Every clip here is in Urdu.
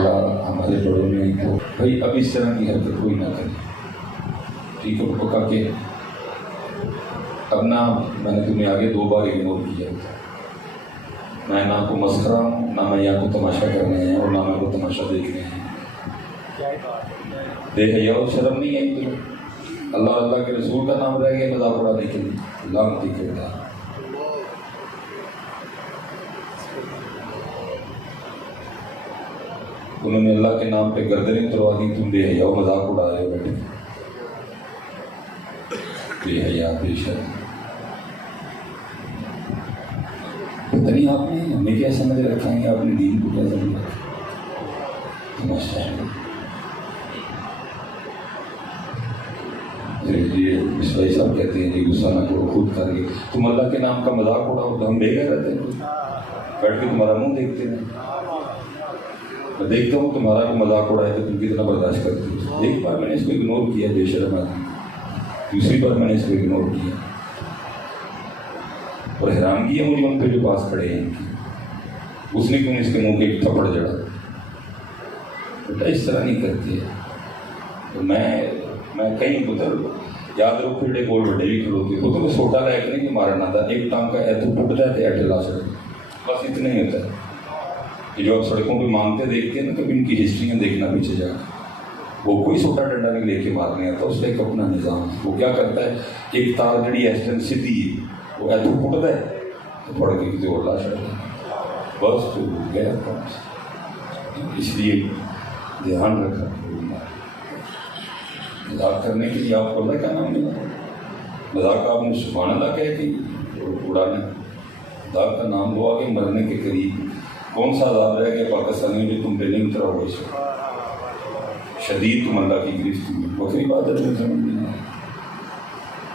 اللہ ہمارے بڑوں نے تو بھائی اب اس طرح کی حرکت کوئی نہ کرے، ٹھیک ہے؟ پکا کہ اب نہ میں نے تمہیں آگے 2 بار اگنور کیا، میں نہ کو مسخرہ ہوں، نہ میں یہاں کو تماشا کرنے ہیں اور نہ میں کو تماشا دیکھنے ہیں۔ بے حیا اور شرم نہیں ہے تو اللہ اللہ کے رسول کا نام رہ گیا مذاق اڑانے کے لیے، لعنتی کردار۔ انہوں نے اللہ کے نام پہ گردنیں اتروا دی، تم بے حیا مذاق اڑا رہے ہو بیٹھے، بے حیا بے شرم۔ پتہ نہیں آپ نے ہمیں کیا سمجھ رکھا ہے، آپ نے دین کو کیا سمجھ رکھا ہے؟ یہ بھائی صاحب کہتے ہیں جی غصہ نہ کرو، خود کر کے تم اللہ کے نام کا مذاق اڑاؤ تو ہم بے گھر رہتے ہیں، بیٹھ کے تمہارا منہ دیکھتے ہیں۔ میں دیکھتا ہوں تمہارا کو مذاق اڑائے تو تم کتنا برداشت کرتے ہو۔ ایک بار میں نے اس کو اگنور کیا بے شرم آدمی، دوسری بار میں نے اس کو اگنور کیا اور حیرانگی ہے مجھے ان پہ جو پاس کھڑے ہیں، اس نے کیوں اس کے منہ کے ایک تھپڑ جڑا؟ بیٹا اس طرح نہیں کرتی ہے۔ تو میں کہیں پتر یاد رکھو پھر گول بڑے بھی کھلوتے ہو تو چھوٹا لائق نہیں کہ مارنا تھا، ایک ٹانگ کا ایتو ٹوٹ جاتے ایٹے لا سکتے، بس اتنا ہی ہوتا ہے کہ جو آپ سڑکوں پہ مانگتے دیکھتے ہیں نا، کبھی ان کی ہسٹریاں دیکھنا پیچھے جا کے، وہ کوئی چھوٹا ڈنڈا نہیں لے کے مارنے آتا، اس کا ایک اپنا نظام ہے۔ وہ کیا کرتا ہے، ایک تار جڑی ایسٹن سیدھی ہے وہ ایتو ٹوٹتا ہے تو پڑ کے کسی اور لا سکتا ہے، بس تو گیا کام۔ اس لیے دھیان رکھا مذاق کرنے کے لیے آپ کو اللہ کا نام ملا، مذاق آپ نے سبحان اللہ کہہ کے اڑانا، مذاق کا نام لو آگے مرنے کے قریب۔ کون سا عذاب رہ گیا پاکستانی جو تم پہ نہیں اترا ہو، اس شدید تم اللہ کی گرفت میں، بکری بات ہے تمہیں سمجھ نہیں آ۔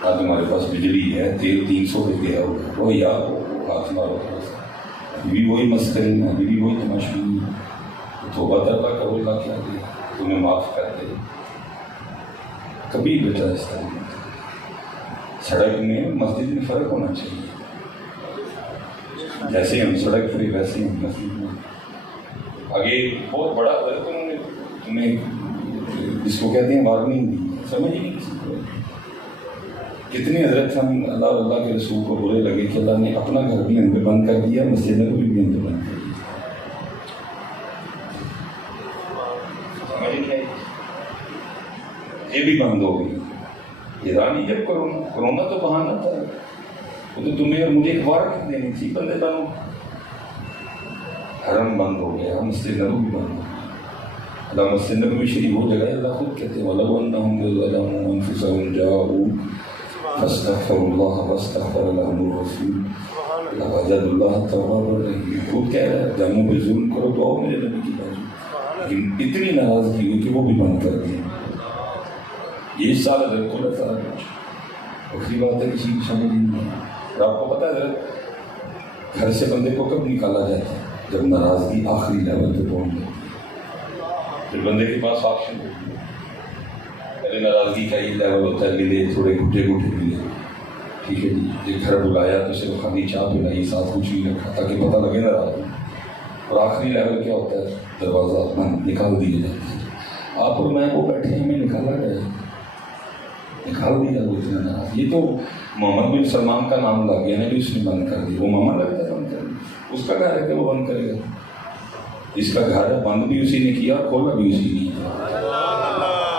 آج تمہارے پاس بجلی ہے، تیل 300 پہ گیا ہوگا، وہ یاد ہو ہاتھ مارو تھوڑا سا، ابھی بھی وہی مسکری میں، ابھی بھی وہی تماشی میں، توبہ توبہ کرو، اللہ کیا دے تمہیں معاف کر دے۔ کبھی بیٹا اس طرح سڑک میں مسجد میں فرق ہونا چاہیے، جیسے ہم سڑک پہ ویسے ہم مسجد میں۔ آگے بہت بڑا فرق انہوں نے تمہیں جس کو کہتے ہیں وارننگ دی، سمجھ ہی نہیں کسی کو۔ کتنے حضرت ہم اللہ اور اللہ کے رسول کو برے لگے کہ اللہ نے اپنا گھر بھی ہم پہ بند کر دیا، مسجد میں بھی ہم پہ بند کر دیا۔ یہ بھی بند ہو گئی۔ ایرانی جب کرونا تو بہانہ تھا، وہ تو تمہیں اور مجھے ایک وارننگ دینی تھی، بندے بنو۔ حرم بند ہو گیا، مسجد نبوی بند ہو گیا۔ اللہ مسجد نبوی شریف وہ جگہ ہے، اللہ خود کہتے ہیں وَلَوْ أَنَّهُمْ ظَلَمُوا أَنفُسَهُمْ جَاءُوكَ فَاسْتَغْفَرُوا اللَّهَ وَاسْتَغْفَرَ لَهُمُ الرَّسُولُ لَوَجَدُوا اللَّهَ تَوَّابًا رَحِيمًا۔ خود کہہ رہا ہے جانوں پہ ظلم کرو تو آؤ میرے نبی کی بات، لیکن اتنی ناراضگی ہوئی کہ وہ بھی بند کر دیا۔ یہ سال حضرت کو لگتا ہے، دوسری بات ہے کسی کی سمجھ نہیں ہے۔ اور آپ کو پتہ ہے حضرت گھر سے بندے کو کب نکالا جاتا ہے؟ جب ناراضگی آخری لیول پہ پہنچ جاتی ہے، پھر بندے کے پاس آپشن ہوتی ہے۔ پہلے ناراضگی کا یہ لیول ہوتا ہے ملے تھوڑے گھٹے گھٹے ملے، ٹھیک ہے جی، ایک گھر بلایا تو صرف خالی چاہ پلائی، ساتھ کچھ نہیں رکھا تاکہ پتہ لگے ناراض۔ اور آخری لیول کیا ہوتا ہے، دروازہ بند نکال دیے جاتے ہیں۔ آپ اور میں وہ بیٹھے ہیں، ہمیں نکالا گیا، نکال دیا وہ اتنا ناراض۔ یہ تو محمد بن سلمان کا نام لگ گیا نا کہ اس نے بند کر دیا، وہ محمد لگتا ہے بند کر دیا، اس کا گھر ہے کہ وہ بند کرے گا؟ اس کا گھر ہے، بند بھی اسی نے کیا اور کھولا بھی اسی نے کیا۔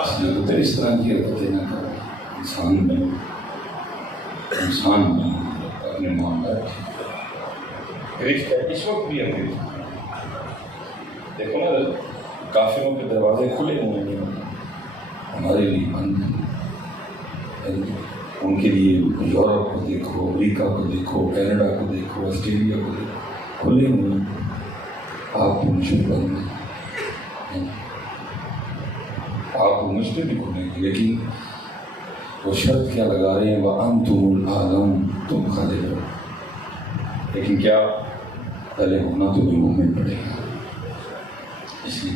اس لیے تو اس طرح کی حرکتیں نہ کرو، انسان میں اپنے معاملات اس وقت بھی ہم دیکھو نا، کافروں کے دروازے کھلے ہوئے ہیں، ہمارے لیے بند ہیں۔ ان کے لیے یورپ کو دیکھو، امریکہ کو دیکھو، کینیڈا کو دیکھو، آسٹریلیا کو دیکھو، کھلے ہوئے ہیں، آپ کو مجھ پہ بند ہیں، آپ کو مجھ پہ بھی کھلیں گے، لیکن وہ شرط کیا لگا رہے ہیں، وَأَنْتُمُ الْأَعْلَوْنَ، تم خالق ہو، لیکن کیا پہلے ہونا تو بھی مومن پڑے گا۔ اس لیے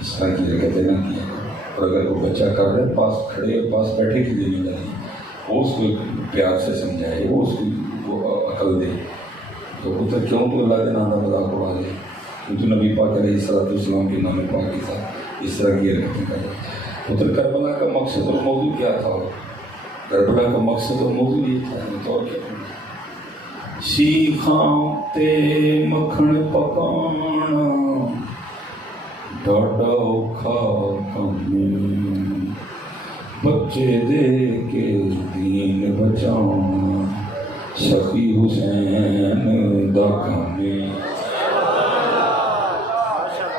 اس طرح کی حرکتیں نہ کیا کرو۔ اور اگر کوئی بچہ کر رہے پاس کھڑے اور پاس بیٹھے کی ذمہ داری، وہ اس کو پیار سے سمجھائے، وہ اس کو وہ عقل دے، تو پتر کیوں تو اللہ کے نام کا مذاق اڑا دے، تو نبی پاک علیہ السلام کے نام پاک کے ساتھ اس طرح کی حرکتیں کر رہے ہیں۔ ادھر کربلا کا مقصد اور موضوع کیا تھا؟ کربلا کا مقصد اور موضوع یہ تھا تو اور کیا؟ سیکھاں تے مکھن پکانا ڈاڈا اوکھا کم، بچے دے کے دین بچانا سخی حسین دا کام۔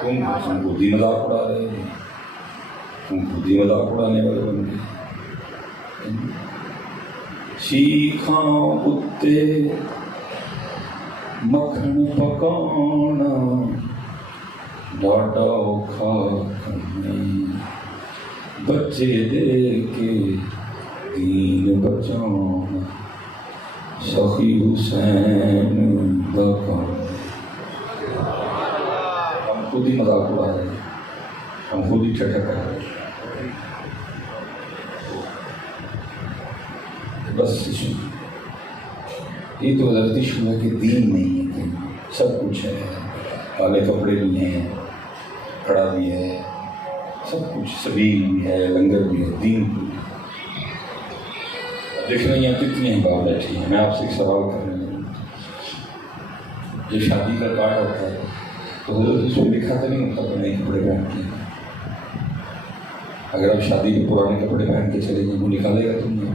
تم خود ہی مذاق اڑا رہے ہیں، تم خود ہی مذاق اڑانے والے بن گئے۔ سیکھاں اتے مکھن پکانا ڈاڈا اوکھا کم، بچے دے کے دین بچانا سخی حسین دا کام۔ ہم خود ہی مذاق اڑا رہے ہیں، ہم خود ہی ٹھٹھا کر رہے ہیں۔ بس یہ تو حضرت ایشو ہے کہ دین نہیں ہے، سب کچھ ہے، کالے کپڑے بھی ہیں، کھڑا بھی ہے، سب کچھ، سبیل بھی ہے، لنگر بھی ہے، دین بھی ہے۔ دیکھ رہے ہیں کتنی احباب بیٹھی ہیں۔ میں آپ سے ایک سوال کر رہا ہوں، جو شادی کا کارڈ ہوتا ہے تو حضرت اس میں لکھا تو نہیں ہوتا کہ نئے کپڑے پہن کے، اگر آپ شادی میں پرانے کپڑے پہن کے چلے جائیں وہ نکالے گا تم نے؟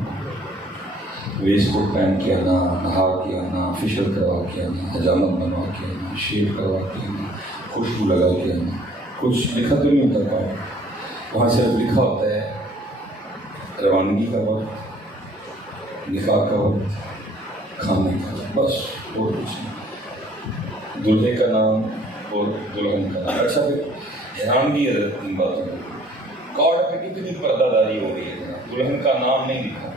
ویسٹ کوٹ پہن کے آنا، نہا کے آنا، فیشل کروا کے آنا، حجامت بنوا کے آنا، شیو کروا کے آنا، خوشبو لگا کے آنا، کچھ لکھا تو نہیں ہوتا کارڈ، وہاں صرف لکھا ہوتا ہے روانگی کا وقت، نکاح کا وقت، کھانے کا وقت، بس اور کچھ نہیں، دلہے کا نام اور دلہن کا نام۔ اچھا پھر حیرانگی ہے ان باتوں میں، کارڈ پہ کتنی پردہ داری ہو رہی ہے، دلہن کا نام نہیں لکھا،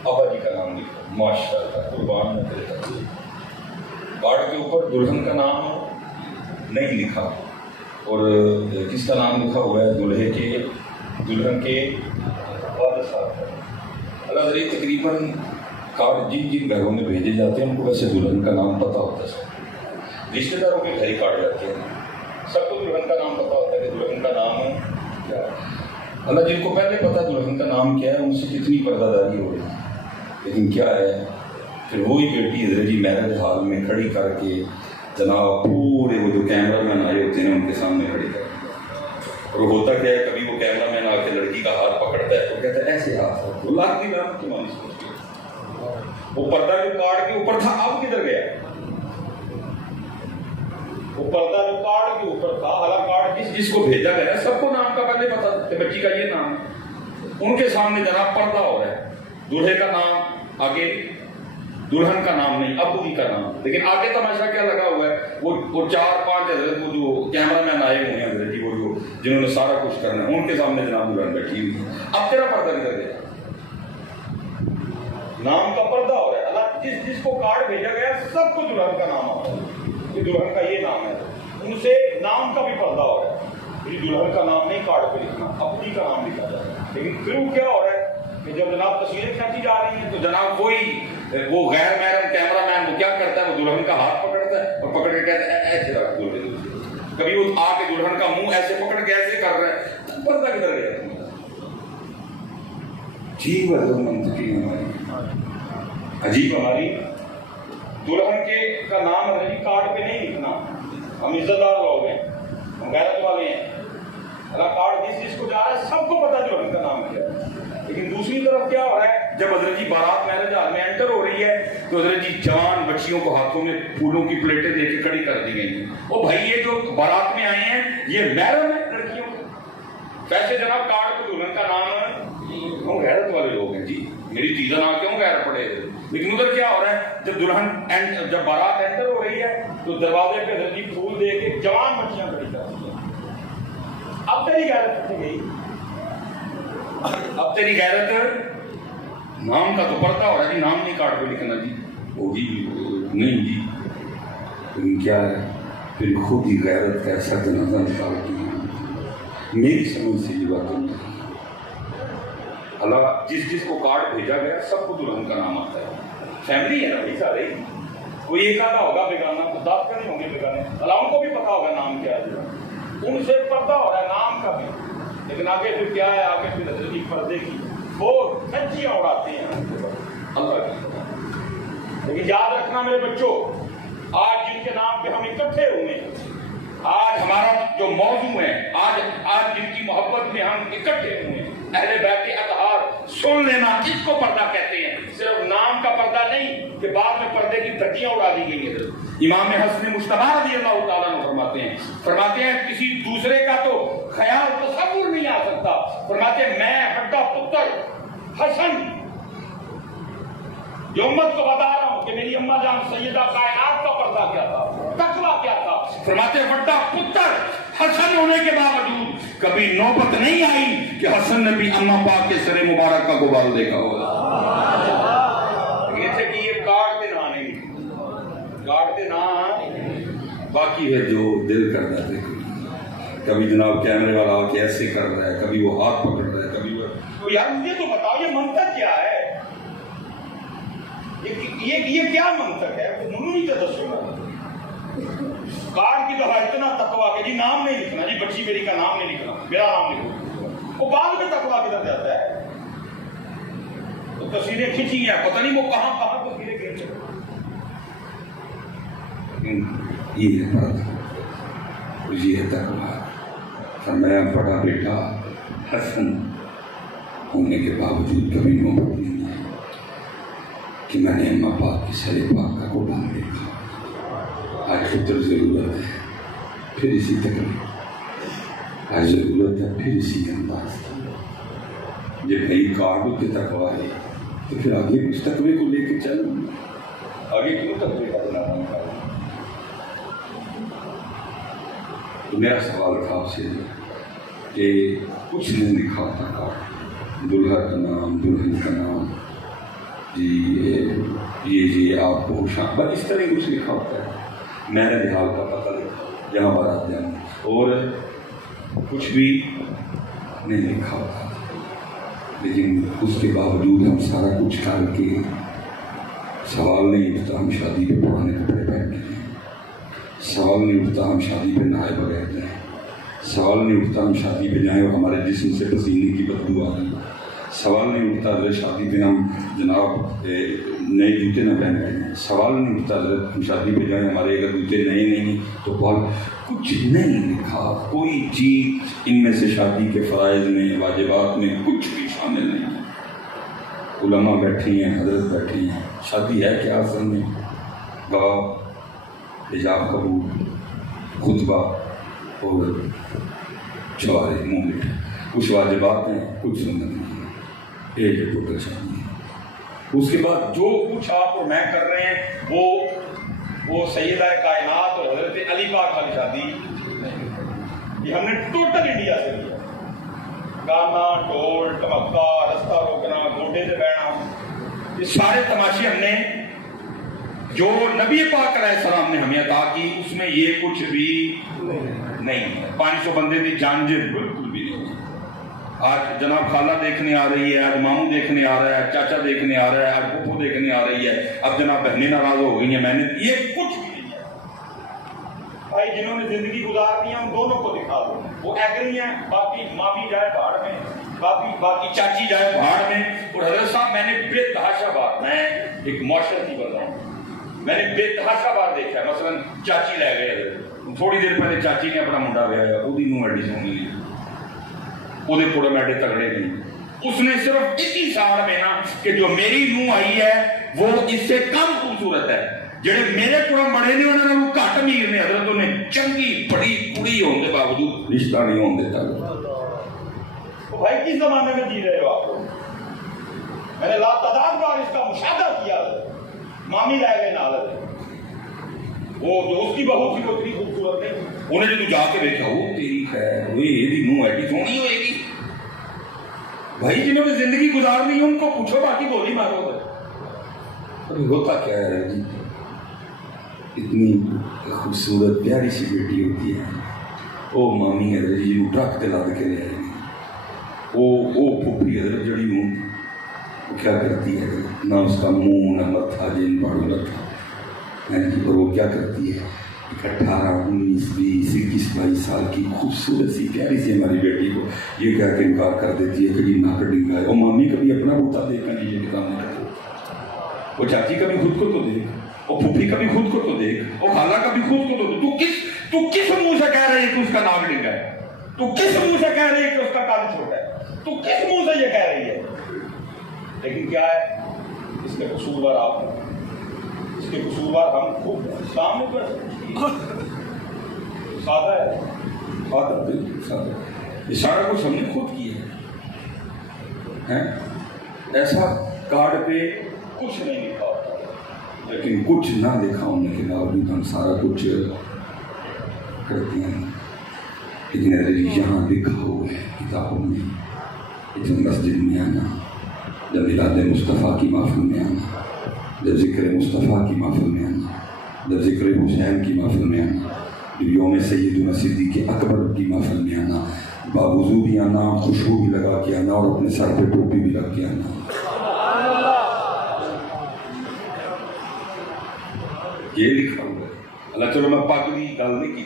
ابا جی کا نام لکھا، ماشاء اللہ قربان میں تیرے تقدیر۔ کارڈ کے اوپر دلہن کا نام نہیں لکھا اور کس کا نام لکھا ہوا ہے؟ دلہے کے، دلہن کے والد صاحب۔ اللہ ذریعہ تقریباً کارڈ جن جن گھروں میں بھیجے جاتے ہیں ان کو ویسے دلہن کا نام پتہ ہوتا ہے، رشتے داروں کے گھر ہی کارڈ جاتے ہیں، سب کو دلہن کا نام پتہ ہوتا ہے کہ دلہن کا نام کیا ہے۔ اللہ جن کو پہلے پتہ دلہن کا نام کیا ہے ان سے کتنی پردہ داری ہو رہی ہے، لیکن کیا ہے پھر وہی بیٹی حضرت جی میرج ہال میں کھڑی کر کے جناب پورے وہ جو کیمرہ مین آئے ہوتے ہیں ان کے سامنے کھڑی کر کے، اور ہوتا کیا ہے کبھی وہ کیمرہ مین آ کے لڑکی کا ہاتھ پکڑتا ہے تو کہتا ہے ایسے ہاتھ، وہ لاکھ کی نام کی مانی سوچتی ہے، وہ پردہ جو کارڈ کے اوپر تھا اب کدھر گیا؟ وہ پردہ جو کارڈ کے اوپر تھا، حالانکہ کارڈ جس کو بھیجا گیا ہے سب کو نام کا پہلے پتا تھا کہ بچی کا یہ نام ہے، ان کے سامنے جناب پردہ ہو رہا ہے، دولہے کا نام آگے، دلہن کا نام نہیں، ابو جی کا نام، لیکن آگے تماشا کیا لگا ہوا ہے؟ وہ 4-5 حضرت وہ جو کیمرہ مین آئے ہوئے ہیں حضرت جی، وہ جو جنہوں نے سارا کچھ کرنا ہے ان کے سامنے جناب دلہن بیٹھی ہوئی ہے۔ اب تیرا پردہ کدھر گیا؟ نام کا پردہ ہو رہا ہے۔ اللہ جس کو کارڈ بھیجا گیا سب کو دلہن کا نام آ رہا ہے کہ دلہن کا یہ نام ہے، ان سے نام کا بھی پردہ ہو رہا ہے، دلہن کا نام نہیں کارڈ پہ لکھنا، ابو جی کا نام لکھا جا رہا ہے۔ لیکن پھر وہ کیا ہو رہا ہے کہ جب جناب تصویریں کھینچی جا رہی ہیں تو جناب وہ غیر محرم کیمرہ مین وہ کیا کرتا ہے؟ وہ دلہن کا ہاتھ پکڑتا ہے اور پکڑ کے کہتا ہے ایسے رکھ دلہن، کبھی وہ آ کے دلہن کا منہ ایسے پکڑ کے ایسے کر رہا ہے، پردہ کدھر گیا؟ عجیب ہے منطقی ہماری، عجیب ہماری دلہن کے کا نام ہے جی کارڈ پہ نہیں لکھنا، ہم عزت دار لوگ ہیں، ہم غیرت والے ہیں، اللہ کارڈ جس کو جا رہا ہے سب کو پتا دلہن کا نام کیا ہے۔ لیکن دوسری طرف کیا ہو رہا ہے؟ جب حضرت جی بارات میرج ہال میں انٹر ہو رہی ہے تو حضرت جی جوان بچیوں کو ہاتھوں میں پھولوں کی پلیٹیں دے کے کھڑی کر دی گئی ہیں۔ او بھائی یہ جو بارات میں آئے ہیں یہ محرم ہے لڑکیوں کے؟ ویسے جناب کارڈ پہ دلہن کا نام ہے، ہم غیرت والے لوگ ہیں جی، میری تیزا نام کیوں غیر پڑے؟ لیکن ادھر کیا ہو رہا ہے؟ جب بارات انٹر ہو رہی ہے تو دروازے پہ حضرت جی پھول دے کے جوان بچیاں کھڑی کر دی ہیں۔ اب تیری غیرت کتنی گئی؟ اب تیری غیرت نام کا تو پردہ ہو رہا ہے جی، نام نہیں کارڈ پہ لکھنا جی، وہ جی نہیں جی، لیکن کیا ہے پھر خود ہی غیرت کا ایسا جنازہ نکالتی ہیں۔ میری سمجھ سے یہ بات نہیں، اللہ جس کو کارڈ بھیجا گیا سب کو دلہن کا نام آتا ہے، فیملی ہے نا بھائی سارے، کوئی ایک آدھا ہوگا بیگانہ تو 10 کا نہیں ہوں گے بیگانے، اللہ ان کو بھی پتا پتا ہوگا نام کیا ہے، ان سے پردہ ہو رہا ہے نام کا بھی، لیکن آگے پھر کیا ہے، آگے پھر حضرت پردے کی وہ کچیاں اڑاتے ہیں اللہ کی۔ لیکن یاد رکھنا میرے بچوں، آج جن کے نام پہ ہم اکٹھے ہوئے ہیں، آج ہمارا جو موضوع ہے، آج جن کی محبت میں ہم اکٹھے ہوئے ہیں، اہل بیت اطہار، سن لینا اس کو پردہ کہتے ہیں، صرف نام کا پردہ نہیں کہ بعد میں پردے کی دھجیاں اڑا دی گئی ہیں۔ امام حسن مجتبی رضی اللہ تعالیٰ عنہ فرماتے ہیں کسی دوسرے کا تو خیال تصور نہیں آ سکتا، فرماتے ہیں میں بڑا پتر حسن جو امت کو بتا رہا ہوں کہ میری اماں جان سیدہ کائنات کا پردہ کیا تھا، تقویٰ کیا تھا، فرماتے ہیں بڑا پتر حسن ہونے کے باوجود کبھی نوبت نہیں آئی کہ حسن نے بھی اماں پاک کے سر مبارکہ کو بال دیکھا ہوگا۔ یہ کہ یہ کاٹتے نہ نہیں، کاٹتے نہ، باقی ہے جو دل کر جاتے، کبھی جناب کیمرے والا آ کے ایسے کر رہا ہے، کبھی وہ ہاتھ پکڑ رہا ہے، کبھی وہ، یار مجھے تو بتاؤ یہ منطق کیا ہے، یہ کیا منطق ہے، منو نہیں تھا دسو گا۔ کارڈ کی دفعہ اتنا تقویٰ کہ جی نام نہیں لکھنا، جی بچی میری کا نام نہیں لکھنا، میرا نام لکھو، وہ بعد میں تقویٰ کدھر جاتا ہے، تو تصویریں کھینچی ہیں، پتہ نہیں وہ کہاں تصویریں کھینچ، یہ ہے پردہ، یہ ہے تقویٰ۔ فرمایا بڑا بیٹا حسن ہونے کے باوجود کبھی نوبت نہیں ہے کہ میں نے اماں پاک کی سر پاک کو ڈال دیکھا۔ آج خطر ضرورت ہے پھر اسی تکلیف، آج ضرورت ہے پھر اسی انداز کی، جب نئی کارڈوں کے تقویٰ ہے تو پھر آگے اس تقوی کو لے کے چل، آگے کیوں تقوی کا بنانا ہے۔ تو میرا سوال تھا آپ سے کہ کچھ نہیں لکھا ہوتا کارڈ، دلہا کا نام، دلہن کا نام، یہ آپ کو بس اس طرح کچھ لکھا ہوتا ہے، میں نے حال کا پتہ لکھا جہاں بارات جانا، اور کچھ بھی نہیں لکھا ہوتا، لیکن اس کے باوجود ہم سارا کچھ کر کے سوال نہیں اٹھتا ہم شادی پہ پرانے کپڑے پہنتے ہیں، سوال نہیں اٹھتا ہم شادی پہ نہائے بغیر جائیں، سوال نہیں اٹھتا ہم شادی پہ جائیں اور ہمارے جسم سے پسینے کی بدبو آ رہی، سوال نہیں اٹھتا حضرت شادی پہ ہم جناب نئے جوتے نہ پہن رہے ہیں، سوال نہیں اٹھتا حضرت ہم شادی پہ جائیں ہمارے اگر جوتے نئے نہیں تو کچھ نہیں لکھا، کوئی چیز ان میں سے شادی کے فرائض میں، واجبات میں کچھ بھی شامل نہیں ہے۔ علماء بیٹھے ہیں، حضرت بیٹھے ہیں، شادی ہے کیا اصل میں؟ گواہ، حجاب قبول، خطبہ اور چوارے منہ میٹھے، کچھ واجبات ہیں کچھ سنت نہیں ہے، ایک ٹوٹل شادی ہے۔ اس کے بعد جو کچھ آپ اور میں کر رہے ہیں وہ سیدہ کائنات اور حضرت علی پاک والی شادی یہ ہم نے ٹوٹل انڈیا سے لیا، گانا، ڈھول، ٹمکا، رستہ روکنا، گھوڑے سے بہنا، یہ سارے تماشے ہم نے جو نبی پاک علیہ السلام نے ہمیں عطا کی اس میں یہ کچھ بھی نہیں ہے۔ 500 بندے کی جانجر بالکل بھی نہیں ہے۔ آج جناب خالہ دیکھنے آ رہی ہے، آج ماموں دیکھنے آ رہا ہے، چاچا دیکھنے آ رہا ہے، آج پھپھو دیکھنے آ رہی ہے، اب جناب بہنیں ناراض ہو گئی ہیں، میں نے یہ کچھ بھی نہیں ہے۔ بھائی جنہوں نے زندگی گزارنی ہے ان دونوں کو دکھا دو، وہ ایگری ہیں، باقی مامی جائے بھاڑ میں، باقی چاچی جائے بھاڑ میں۔ اور حضرت صاحب میں نے بے تحاشا بات، میں ایک معاشرتی بندہ ہوں، میں نے بے تحاشا بات دیکھا ہے، مثلا چاچی لے گئے، تھوڑی دیر پہلے چاچی نے اپنا منڈا ویایا، وہ نو ایڈی سونی لی، وہ پورے میڈے تگڑے نہیں، اس نے صرف اسی سال میں نا کہ جو میری نو آئی ہے وہ اس سے کم خوبصورت ہے، جڑے میرے کو بڑے نہیں ہونے وہ گھٹ امیر نے، حضرت نے چنگی بڑی کڑی ہونے کے باوجود رشتہ نہیں ہونے دیتا۔ بھائی کس زمانے میں جی رہے ہو آپ لوگ؟ میں نے لاتعداد بار اس کا مشاہدہ کیا، مامی لے گئے نالت، وہ جو اس کی بہو تھی وہ اتنی خوبصورت نہیں، انہیں جو جا کے دیکھا وہ تیری خیر وہ یہ نو ایڈی سونی ہوئے گی۔ بھائی جنہوں نے زندگی گزارنی ہے ان کو پوچھو، باقی گولی مارو گے۔ ہوتا کیا ہے جی، اتنی خوبصورت پیاری سی بیٹی ہوتی ہے، وہ مامی حضرت جی ٹرک دلا کے لے آئے گی، وہ پھوپھی حضرت جڑی ہوں وہ کیا کرتی ہے، نہ اس کا منہ نہ متھا جن پاڑو رکھا، اور وہ کیا کرتی ہے 18 19 20 21 22 سال کی خوبصورت سی پیاری سی ہماری بیٹی کو یہ کہہ کے انکار کر دیتی ہے کہ یہ ناک ڈنگا ہے. اور مامی کبھی اپنا بوتا دیکھ کر نہیں یہ کام نہیں کرتی. وہ چاچی کبھی خود کو تو دیکھ, اور پھوپھی کبھی خود کو تو دیکھ, اور خالہ کبھی خود کو تو دیکھ. تو کس منہ سے کہہ رہی ہے کہ اس کا ناک ڈنگا ہے؟ تو کس منہ سے کہہ رہی ہے کہ اس کا کان چھوٹا ہے؟ تو کس منہ سے یہ کہہ رہی ہے؟ لیکن کیا ہے اس کے قصوروار آپ ہیں, اس کے قصوروار ہم خود ہیں. اسلام میں تو سادہ ہے, سادہ بالکل سادہ. یہ سارا کچھ ہم نے خود کیا ہے. ایسا کارڈ پہ کچھ نہیں لکھا ہوتا, لیکن کچھ نہ لکھا ہونے کے باوجود ہم سارا کچھ کرتے ہیں. لیکن یہاں لکھا ہوا ہے کتابوں میں, جب مسجد میں آنا, جب میلاد مصطفیٰ کی محفل میں آنا, جب ذکر مصطفیٰ کی محفل میں آنا, جب ذکر حسین کی محفل میں آنا, جب یوم سیدنا صدیق اکبر کی محفل میں آنا, باوضو بھی آنا, خوشبو بھی لگا کے آنا, اور اپنے سر پہ ٹوپی بھی لگ کے آنا. یہ لکھا ہوا ہے. اللہ چلو میں پاک کی گل نہیں کی,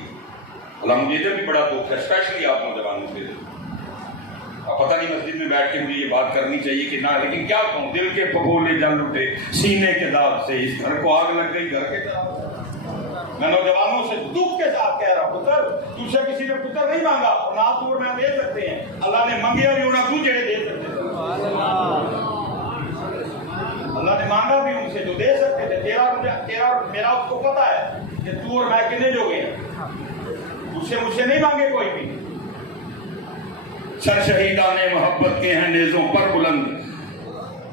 اللہ مجھے ادھر بھی بڑا دکھ ہے, اسپیشلی آپ نوجوانوں کے لیے. اب پتہ نہیں مسجد میں بیٹھ کے مجھے یہ بات کرنی چاہیے کہ نہ, لیکن کیا کہوں, دل کے پھپھولے جل اٹھے سینے کے داغ سے, اس گھر کو آگ لگ گئی گھر کے داغ. میں نوجوانوں سے دکھ کے ساتھ کہہ رہا ہوں, پتر تجھ سے کسی نے پتر نہیں مانگا, نہ تو میں دے سکتے ہیں, اللہ نے مانگیا بھی ہونا تو جڑے دے سکتے ہیں. اللہ نے مانگا بھی ان سے جو دے سکتے تھے. تیرا میرا اس کو پتا ہے کہ تو اور میں کتنے جو گئے, مجھ سے نہیں مانگے کوئی بھی. سر شہیدان محبت کے ہیں نیزوں پر بلند,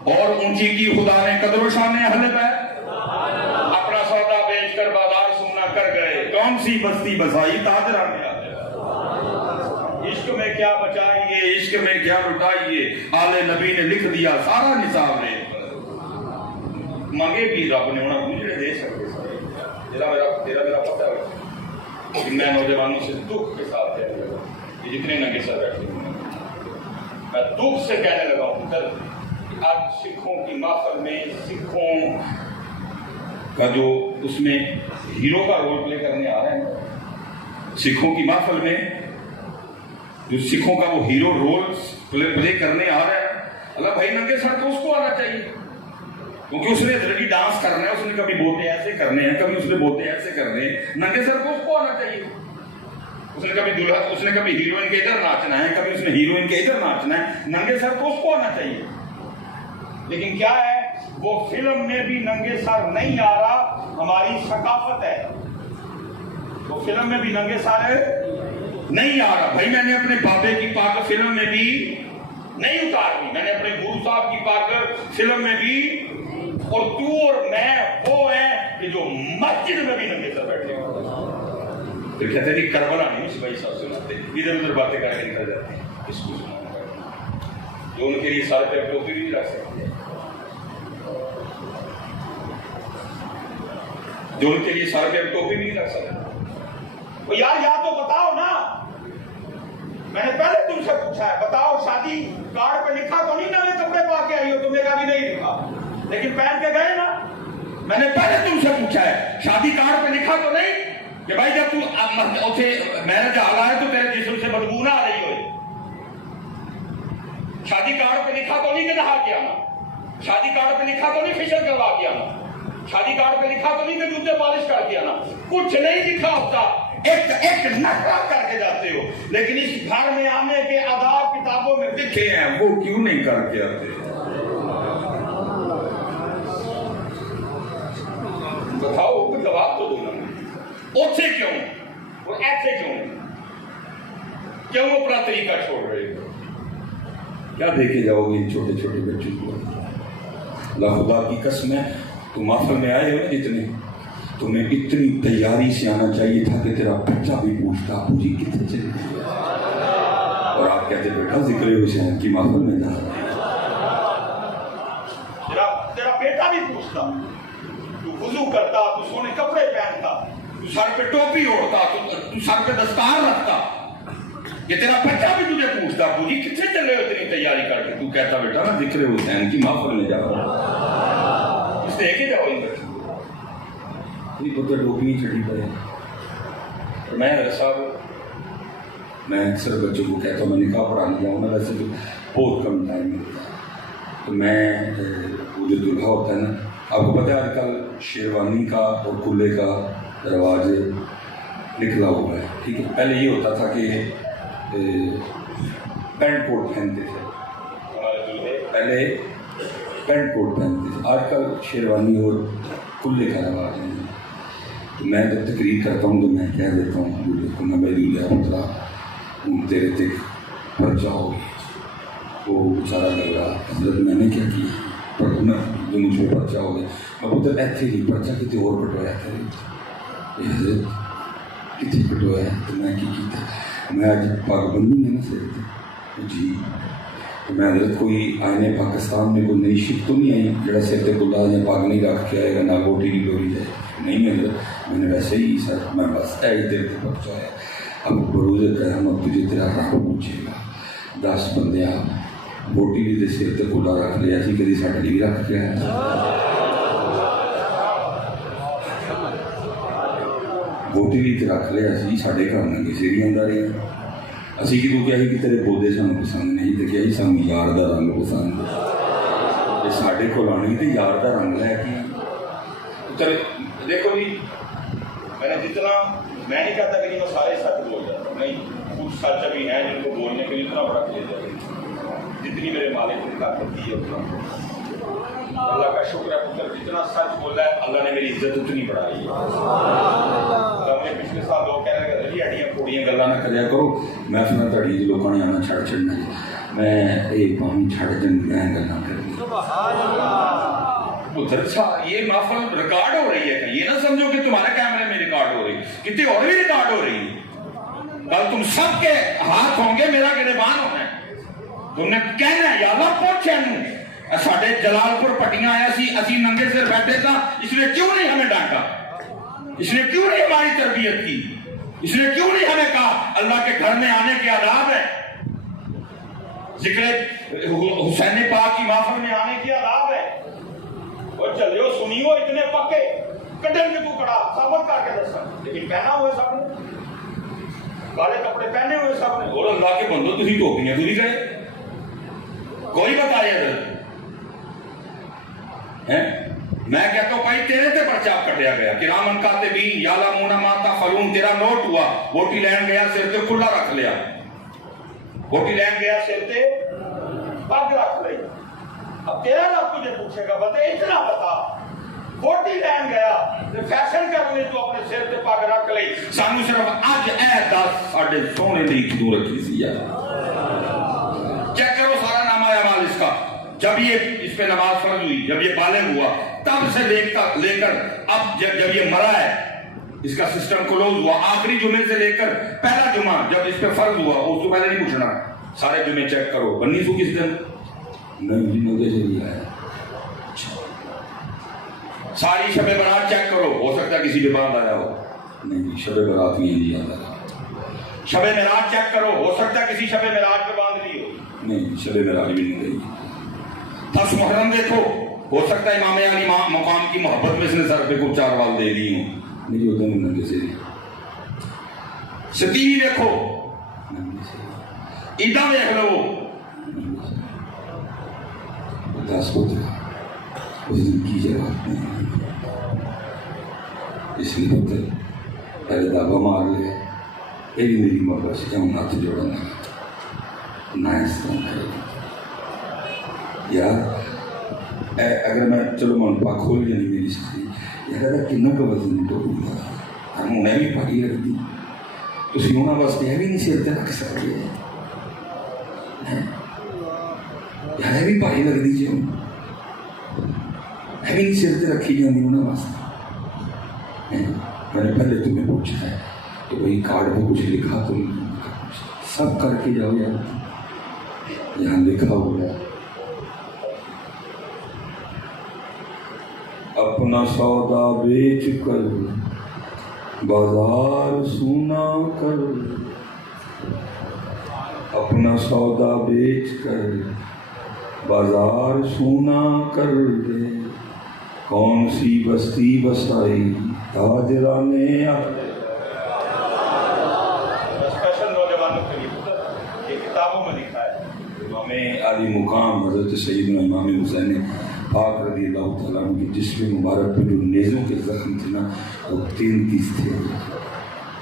اور اونچی کی خدا نے قدر و شان اہل بیت. اپنا سودا بیچ کر بازار سونا کر گئے, کون سی بستی بسائی تاجرہ میں آ گیا. عشق میں کیا بچائیے, عشق میں کیا لٹائیے, آل نبی نے لکھ دیا سارا نصاب نے. مانگے بھی رب نے انہیں مجھے دے سکتے. تیرا میرا پتہ ہے کہ میں نوجوانوں سے دکھ کے ساتھ کہہ رہا ہوں, یہ جتنے ننگے سر بیٹھے ہیں, میں دکھ سے کہنے لگا ہوں کہ آج سکھوں کی محفل میں سکھوں کا جو اس میں ہیرو کا رول پلے کرنے آ رہے ہیں, سکھوں کی محفل میں جو سکھوں کا وہ ہیرو رول پلے کرنے آ رہا ہے. اللہ بھائی ننگے سر تو اس کو آنا چاہیے, کیونکہ اس نے ادھر بھی ڈانس کرنا ہے, اس نے کبھی بوتے ایسے کرنے ہیں, کبھی اس نے بوتے ایسے کرنے ہیں. ننگے سر کو اس کو آنا چاہیے. اس نے کبھی ہیروئن کے ادھر ناچنا ہے, کبھی اس نے ہیروئن کے ادھر ناچنا ہے. ننگے سر کو اس کو آنا چاہیے. لیکن کیا ہے, وہ فلم میں بھی ننگے سر نہیں آ رہا, ہماری ثقافت ہے. وہ فلم میں بھی ننگے سر نہیں آ رہا. بھائی میں نے اپنے بابے کی پاک فلم میں بھی نہیں اتاری, میں نے اپنے گرو صاحب کی پاک فلم میں بھی, اور تو اور میں وہ ہیں کہ جو مسجد میں بھی ننگے سر بیٹھے ہیں. پھر کہتے ہیں کہ کربلا نہیں اس بھائی صاحب سناتے, ادھر ادھر باتیں کر کے نکل جاتے ہیں. اس کو سنانا پڑتا ہے جو ان کے لیے سر پہ ٹوپی نہیں رکھ سکتے, جو ان کے لیے سر پہ ٹوپی نہیں رکھ سکتے. وہ یار یا تو بتاؤ نا, میں نے پہلے تم سے پوچھا ہے, بتاؤ شادی کارڈ پہ لکھا تو نہیں نئے کپڑے پا کے آئی ہو, تم نے کہا بھی نہیں لکھا, لیکن پہن کے گئے نا. میں نے پہلے تم سے پوچھا ہے شادی کارڈ پہ لکھا تو نہیں کہ بھائی جب تو میرج آ رہا ہے تو تیرے جسم سے بدبو نہ آ رہی ہو. شادی کارڈ پہ لکھا تو نہیں کہ نہا کے آنا, شادی کارڈ پہ لکھا تو نہیں فیشل کروا کے آنا, شادی کارڈ پہ لکھا تو نہیں کہ جوتے پالش کر کے آنا. کچھ نہیں لکھا ہوتا, ایک نخرہ کر کے جاتے ہو. لیکن اس گھر میں آنے کے آداب کتابوں میں لکھے ہیں, وہ کیوں نہیں کر کے آتے؟ بتاؤ, کوئی جواب تو دو نا. اوچھے کیوں اور ایسے کیوں اپنا طریقہ چھوڑ رہے ہو؟ کیا دیکھے جاؤ گے ان چھوٹے چھوٹے بچوں کو؟ اللہ خدا کی قسم ہے, تم محفل میں آئے ہو نا جتنے, تمہیں اتنی تیاری سے آنا چاہیے تھا کہ تیرا بچہ بھی پوچھتا ابو جی کتنے چلے گئے, اور آپ کہتے بیٹا ذکر حسین کی محفل میں جا رہا ہے. تیرا بیٹا بھی پوچھتا, تو وضو کرتا, تو سونے کپڑے پہنتا, تو سر پہ ٹوپی اوڑھتا, تو سر پہ دستار رکھتا, یہ تیرا بچہ بھی تجھے پوچھتا ابو جی کتنے چلے ہو اتنی تیاری کر کے. تو کہتا بیٹا نا ذکر حسین کی محفل میں جا رہا ہوں. اس نے ایک ہی جاؤ, یہ پتہ ٹوپی چڑھی پڑے, میں صاحب میں اکثر بچوں کو کہتا ہوں میں نکاح پڑھانے جاؤں نا، ویسے تو بہت کم ٹائم ملتا ہے، تو میں وہ جو دلہا ہوتا ہے نا، آپ کو پتہ ہے آج کل شیروانی کا اور کلے کا رواج نکلا ہوا ہے، ٹھیک ہے. پہلے یہ ہوتا تھا کہ پینٹ کوٹ پہنتے تھے ہمارے دلہے، پہلے پینٹ کوٹ پہنتے تھے، آج کل شیروانی اور کلے کا رواج ہے. تو میں جب تقریر کرتا ہوں تو میں کہہ دیتا ہوں میں دلہا پترا تیرے تک پرچہ ہو گیا. وہ بیچارہ لگ رہا حضرت میں نے کیا کیا جو مجھ پہ پرچہ ہو گیا. میں بولتا ایتھے ہی پرچہ کتنے اور پٹوایا تھا حضرت کتنے پٹوایا تو میں کی کیتا میں آج پاک بندی میں نا سر جی. میں حضرت کوئی آئین پاکستان میں کوئی نئی شک تو نہیں آئی جڑا سر تے گلا یا پاگ نہیں رکھ کے آئے گا نہ گوٹی نہیں ڈوری جائے نہیں حضرت میں نے ویسے ہی سر میں بس ایج دیر کو پرچہ ہے. اب بروز قیامت تجھے تیرا رب پوچھے گا 10 بندے بوٹی بھی سر تے کلا رکھ لیا سی کدی ساڈے بھی رکھ کے آیا بوٹی بھی رکھ لیا سی ساڈے گھر نہ کسی بھی آتا رہا. اسی کیوں کیا کہ تیرے پودے سانو پسند نہیں تو کیا سانو یار دا رنگ پسند ہے ساڈے کول آنی تو یار دا رنگ لے کے. چلے دیکھو جی میں نے جتنا میں نہیں کہتا کہ میں سارے سچ بول جاتا ہوں، نہیں کچھ سچ ابھی ہیں جن کو بولنے کے لیے اتنا بڑا کیا جائے جتنی میرے مالک نے طاقت دی ہے اتنا اللہ کا شکر ہے پتر جتنا سچ بولا ہے اللہ نے میری عزت اتنی بڑھائی ہے. پچھلے سال لوگ کہہ رہے ہیں ہڈیاں پھوڑیاں گلا نہ کریا کرو میں سنا تھوڑی لوگوں نے آنا چھڑ چڑھنا میں یہ پانی چھڑ جن میں گلا کرنی ادھر یہ محفل ریکارڈ ہو رہی ہے کہ یہ نہ سمجھو کہ تمہارے کیمرے میں ریکارڈ ہو رہی کتنی اور بھی ریکارڈ ہو رہی ہے. کل تم سب کے ہاتھ ہوں گے میرا گریبان ہونا ہے تم نے کہنا ہے یا اللہ پہنچے ساڈے جلال پور پٹیاں آیا سی اسی ننگے سر بیٹھے تھا اس نے کیوں نہیں ہمیں ڈانٹا اس نے کیوں نہیں ہماری تربیت کی اس نے کیوں نہیں ہمیں کہا اللہ کے گھر میں آنے کے آداب ہے ذکر حسین پاک کی محفل میں آنے کے آداب ہے. اور چلے ہو سنی ہو اتنے پکے کٹن کے تو کڑا ثابت کر کے دسا لیکن پہنا ہوئے سب نے کالے کپڑے پہنے ہوئے سب نے اور اللہ کے بندو تھی ٹوپیاں تو نہیں گئے کوئی بتایا میں کہتا ہوں بھائی تیرے تے پرچہ کٹیا گیا کرامن کاتبین یعلمون ما تفعلون تیرا نوٹ ہوا ووٹی لین گیا سر تے کھلا رکھ لیا ووٹی لین گیا سر تے پگ رکھ لی. اب تیرا رب تجھے پوچھے گا بتا اتنا بتا ووٹی لین گیا فیشن کر لی تو اپنے سر تے پگ رکھ لی سانو صرف اج اے 10 ساڈے سونے دی کیوں رکھی سی یار چیک کرو سارا نامہ اعمال اس کا جب یہ اس پہ نماز فرض ہوئی جب یہ بالغ ہوا تب سے لے کر اب جب یہ مرا ہے اس کا سسٹم کلوز ہوا آخری جمعے سے لے کر پہلا جمعہ جب اس پہ فرض ہوا اس تو پہلے نہیں پوچھنا سارے جمعے چیک کرو 1900 کس دن نہیں مجھے سے لیا ہے ساری شب برات چیک کرو ہو سکتا ہے کسی پہ باندھ آیا ہو نہیں شب برات نہیں لیا شب معراج چیک کرو ہو سکتا ہے کسی شب معراج پہ باندھ لی ہو نہیں شب معراج بھی نہیں گئی. 10 محرم دیکھو ہو سکتا ہے امام علی مقام کی محبت میں اس نے سر پہ کچھ 4 وال دے دی ہوں نہیں ہوتا نہیں کیسے ستیوی دیکھو عیدہ دیکھ لو 10 کو اس دن کی جواب نہیں اس لیے پتر پہلے دعویٰ مار لیا یہ بھی میری محبت سے ہم ہاتھ جوڑنا نہ اس طرح یار اگر میں چلو من پاک کھول کے نہیں میری سکتی یار کن کا وزن ٹوٹ گیا ہم انہیں بھی پاکی رکھ دی تو ہونا بس یہ بھی نہیں سرتے رکھ سکتے یار بھی پاکی رکھ دیجیے ہم بھی نہیں سرتے رکھی جاتی ہونا بس میں نے پہلے تمہیں پوچھا ہے کہ وہی کارڈ پہ کچھ لکھا تو سب کر کے جاؤ یار یہاں لکھا ہوا ہے اپنا سودا بیچ کر بازار سونا کر اپنا سودا بیچ کر بازار سونا کر دے کون سی بستی بسائی تاجرانے علی مقام حضرت سیدنا امام حسین پاک رضی اللہ تعالیٰ عنہ کی جسم مبارک پہ جو نیزوں کے زخم تھے نا وہ 33 تھے،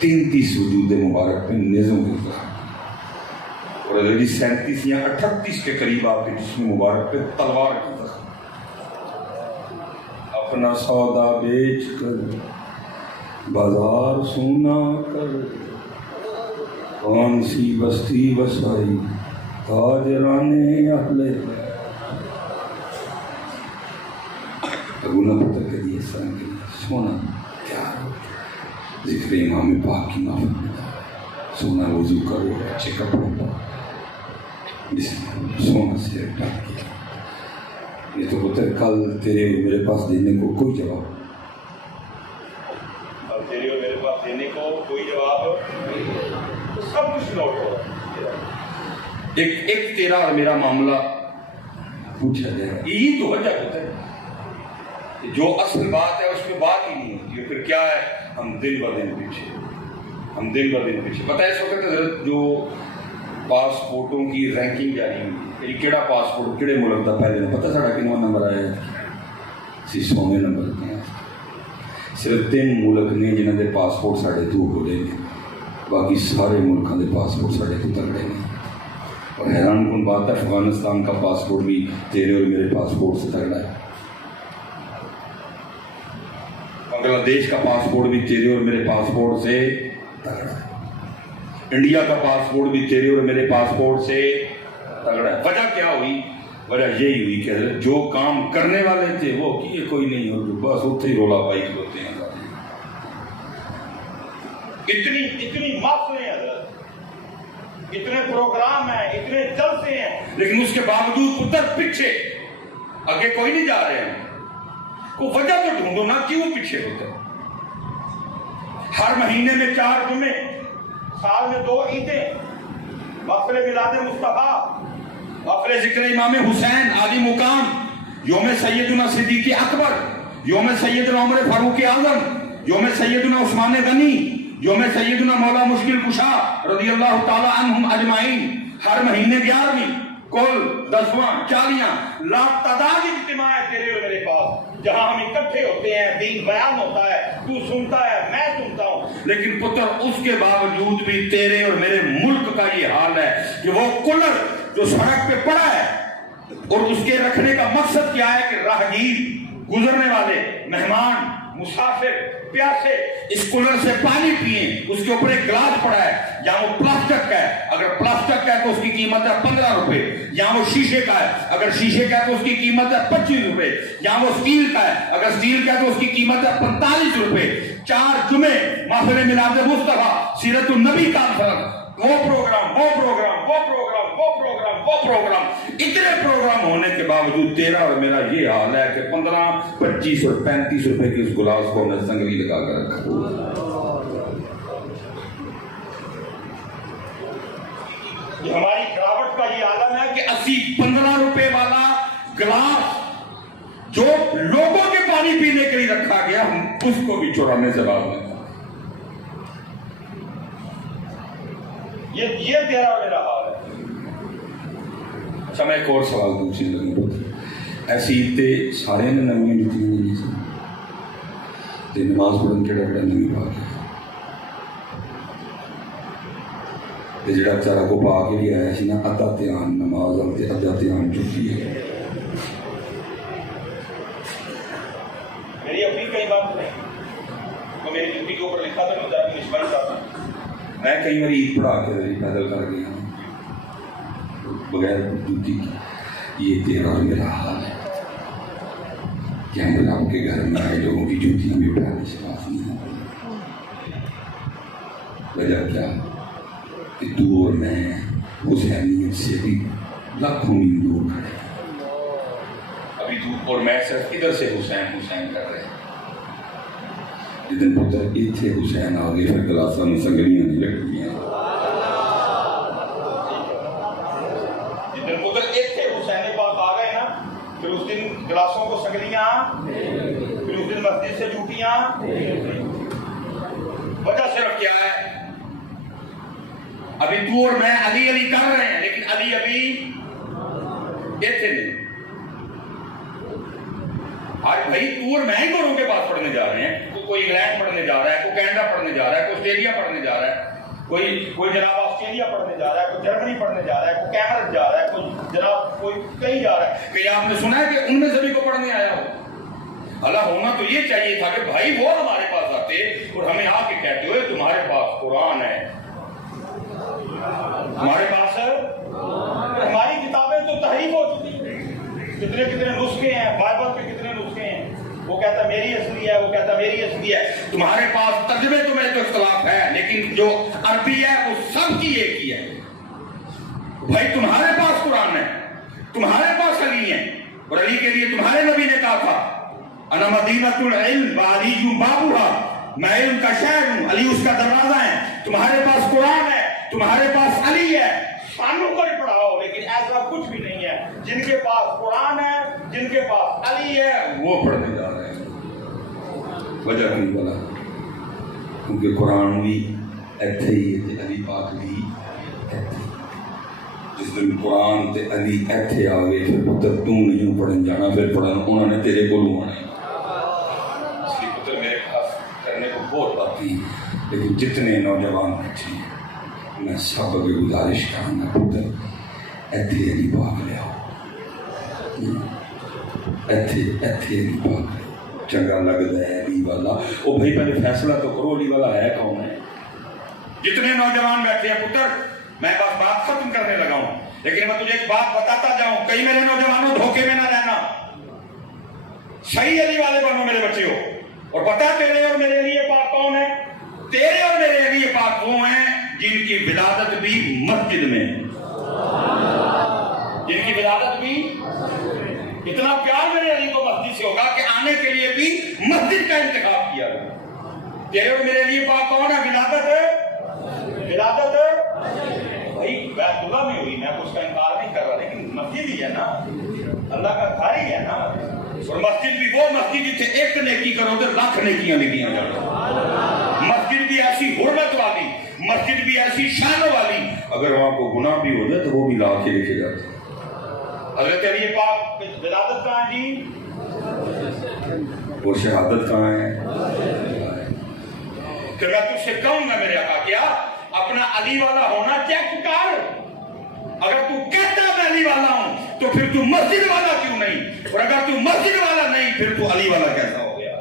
33 وجود مبارک پہ نیزوں کے زخم، اور علی 37 یا 38 کے قریب آپ کے جسم مبارک پہ تلوار کے زخم۔ اپنا سودا بیچ کر بازار سونا کر کون سی بستی بسائی تاجرانے اہل نہ پتہ کری اس طرح کے سونا کیا ذکر امام پاک کی معافی سونا وضو کرو اچھے کپڑوں پر سونا سے ڈھک کیا۔ یہ تو پتر کل تیرے میرے پاس دینے کو کوئی جواب، کل تیرے اور میرے پاس دینے کو کوئی جواب، سب کچھ نوٹ ہو رہا ہے۔ ایک تیرا اور میرا معاملہ پوچھا جائے گا، یہی تو وجہ ہوتا ہے، جو اصل بات ہے اس میں بات ہی نہیں ہوتی ہے، پھر کیا ہے ہم دن بہ دن پیچھے پتہ ہے اس وقت حضرت جو پاسپورٹوں کی رینکنگ جاری ہوئی، کیڑا پاسپورٹ کیڑے ملک کا پہلے نے پتہ ساڑا کنواں نمبر آیا ہے، 100ویں نمبر پہ صرف 3 ملک نے جنہوں کے پاسپورٹ ساڑے تو ہو رہے ہیں، باقی سارے ملکوں کے پاسپورٹ ساڑے تو تگڑے ہیں۔ اور حیران کن بات ہے افغانستان کا پاسپورٹ بھی تیرے اور میرے پاسپورٹ سے تگڑا ہے، بنگلہ دیش کا پاسپورٹ بھی تیرے اور میرے پاسپورٹ سے تگڑا ہے، انڈیا کا پاسپورٹ بھی تیرے اور میرے پاسپورٹ سے تگڑا ہے۔ وجہ کیا ہوئی؟ وجہ یہی ہوئی کہ حضرت جو کام کرنے والے تھے وہ کیے کوئی نہیں، اور بس اتنے ہی رولا پائی ہوتے ہیں۔ اتنی محفلیں ہیں حضرت، اتنے پروگرام ہیں، اتنے جلسے ہیں، لیکن اس کے باوجود پتر پیچھے، آگے کوئی نہیں جا رہے ہیں۔ کو وجہ تو ڈھونڈو نا، کیوں پیچھے ہوتے ہیں؟ ہر مہینے میں 4 جمعے، سال میں 2 عیدیں، محفل میلاد مصطفیٰ، محفل ذکر امام حسین عالی مقام، یوم سیدنا صدیق اکبر، یوم سیدنا عمر فاروق اعظم، یوم سیدنا عثمان غنی، یوم سیدنا مولا مشکل کشا رضی اللہ تعالی عنہم اجمعین، ہر مہینے 11ویں، کل 10واں 40 لاکھ تعداد اجتماع ہے تیرے اور میرے پاس، جہاں ہم اکٹھے ہوتے ہیں، دین بیان ہوتا ہے، تو سنتا ہے، میں سنتا ہوں، لیکن پتر اس کے باوجود بھی تیرے اور میرے ملک کا یہ حال ہے کہ وہ کولر جو سڑک پہ پڑا ہے، اور اس کے رکھنے کا مقصد کیا ہے کہ راہگیر، گزرنے والے، مہمان، مسافر، پیاسے اس کولر سے پانی پئیں، اس کے اوپر ایک گلاس پڑا ہے، یا وہ پلاسٹک کا ہے، اگر پلاسٹک کا ہے تو اس کی قیمت ہے 15 روپے، یا وہ شیشے کا ہے، اگر شیشے کا ہے تو اس کی قیمت ہے 25 روپے، یا وہ سٹیل کا ہے، اگر سٹیل کا ہے تو اس کی قیمت ہے 45 روپے۔ 4 جمعے محفل میلاد مصطفیٰ، سیرت النبی کانفرنس، وہ پروگرام، اتنے پروگرام ہونے کے باوجود تیرا اور میرا یہ حال ہے کہ 15، 25 اور 35 روپے کی اس گلاس کو ہم نے سنگلی لگا کر رکھا۔ یہ ہماری گراوٹ کا یہ عالم ہے کہ 80-15 روپے والا گلاس جو لوگوں کے پانی پینے کے لیے رکھا گیا، ہم اس کو بھی چورانے سے باز نہیں۔ یہ تیرا اور میرا حال ہے۔ اچھا میں ایک اور سوال پوچھنے لگا، ایسی عیدیں سارے نے نویں جتنی نہیں سی تے نماز پڑھن کے ڈر نویں پا کے تے جڑا چارا کو پا کے بھی آیا سی نا، ادھا دھیان نماز تے ادھا دھیان چکی ہے۔ میری اپنی کئی بات نہیں، تو میری جوتی کے اوپر لکھا تھا مجھے نشمائی صاحب، میں کئی بار عید پڑھا کے پیدل کر گیا بغیر جوتی کی۔ یہ تیرا اور میرا حال ہے کہ ہم آپ کے گھر میں آئے لوگوں کی جوتی ہمیں اٹھانے سے معاف نہیں ہوتی۔ وجہ کیا کہ تو اور میں حسینیت سے بھی لاکھوں میل دور کھڑے، ابھی تو اور میں صرف ادھر سے حسین کر رہے ہیں۔ جدن پتر اتنے حسین آ گئے پھر گلاساں میں سنگلیاں نہیں لگتی ہیں، جدن پتر اتنے حسین پاک آ گئے نا، پھر اس دن گلاسوں کو سنگلیاں، پھر اس دن مسجد سے جوتیاں۔ وجہ صرف کیا ہے؟ ابھی تو اور میں علی علی کر رہے ہیں، لیکن علی ابھی ایسے نہیں. آج بھائی تو اور میں ہی گوروں کے پاس پڑھنے جا رہے ہیں. کوئی انگلینڈ پڑھنے جا رہا ہے, کوئی کینیڈا پڑھنے جا رہا ہے, کوئی آسٹریلیا پڑھنے جا رہا ہے, کوئی جناب آسٹریلیا پڑھنے جا رہا ہے, کوئی جرمنی پڑھنے جا رہا ہے, کوئی کیمرون جا رہا ہے, کوئی جناب کوئی کہیں جا رہا ہے. کہ آپ نے سنا ہے کہ ان میں سبھی کو پڑھنے آیا ہو. اللہ ہونا تو یہ چاہیے تھا کہ بھائی وہ ہمارے پاس آتے اور ہمیں آ کے کہتے ہوئے تمہارے پاس قرآن ہے, ہمارے پاس ہماری کتابیں تو تحریف ہو چکی ہیں. کتنے نسخے ہیں بائبل کے, کتنے نسخے ہیں. وہ کہتا میری اصلی ہے, وہ کہتا میری اصلی ہے. تمہارے پاس ترجمے تمہیں تو اختلاف ہے, لیکن جو عربی ہے وہ سب کی ایک ہی ہے. بھائی تمہارے پاس قرآن ہے, تمہارے پاس علی ہے, اور علی کے لیے تمہارے نبی نے کہا تھا انا مدینۃ العلم وعلی بابها, میں علم کا شہر ہوں, علی اس کا دروازہ ہے. تمہارے پاس قرآن ہے, تمہارے پاس علی ہے, سانوں کو ہی پڑھاؤ. لیکن ایسا کچھ بھی نہیں ہے. جن کے پاس قرآن ہے, جن کے پاس علی ہے, وہ پڑھنے جا رہے ہیں. وجہ نہیں بولا کیونکہ قرآن بھی ایتھے ہی ہے, علی پاک بھی ایتھے. جس دن قرآن تے علی ایتھے آگے پھر پتر تو نہیں پڑھن جانا, پھر پڑھن انہوں نے تیرے کو لوں آنا. اس لیے پتر میرے پاس کرنے کو بہت باقی, لیکن جتنے نوجوان بیٹھے ہیں میں سب اگر گزارش کروں گا پتر ایتھے علی پاک لے آؤ, ایتھے علی پاک لے. چنگا لگتا ہے علی والا. وہ بھائی پہلے فیصلہ تو کرو علی والا ہے کون ہے. جتنے نوجوان بیٹھے ہیں پتر, میں بس بات ختم کرنے لگا ہوں, لیکن میں تجھے ایک بات بتاتا جاؤں, کئی میرے نوجوانوں دھوکے میں نہ رہنا. صحیح علی والے بنو میرے بچے ہو. اور پتہ تیرے اور میرے لیے پاک کون ہے؟ تیرے اور میرے لیے پاک وہ ہیں جن کی ولادت بھی مسجد میں, جن کی ولادت بھی. اتنا پیار میرے علی کو مسجد سے ہوگا کہ آنے کے لیے بھی مسجد کا انتخاب کیا. تیرے اور میرے لیے پاک کون ہے؟ ولادت بھائی بیت اللہ میں ہوئی, میں اس کا انکار نہیں کر رہا, لیکن مسجد ہی ہے نا, اللہ کا گھر ہی ہے نا. اور مسجد بھی وہ مسجد جسے ایک نیکی کرو تو لاکھ نیکیاں لکھیاں جاتی. مسجد بھی ایسی حرمت والی, مسجد بھی ایسی شان والی, اگر وہاں کو گناہ بھی ہو جائے تو وہ بھی لا کے لکھے جاتے. حضرت علی پاک ولادت کہاں ہے جی؟ وہ شہادت کہاں ہے؟ کہ میں تجھ سے کہوں گا میرے آقا, کیا اپنا علی والا ہونا چیک کر. اگر تو کہتا میں علی والا ہوں تو پھر تو مسجد والا کیوں نہیں, اور اگر تو مسجد والا نہیں پھر تو علی والا کیسا ہو گیا.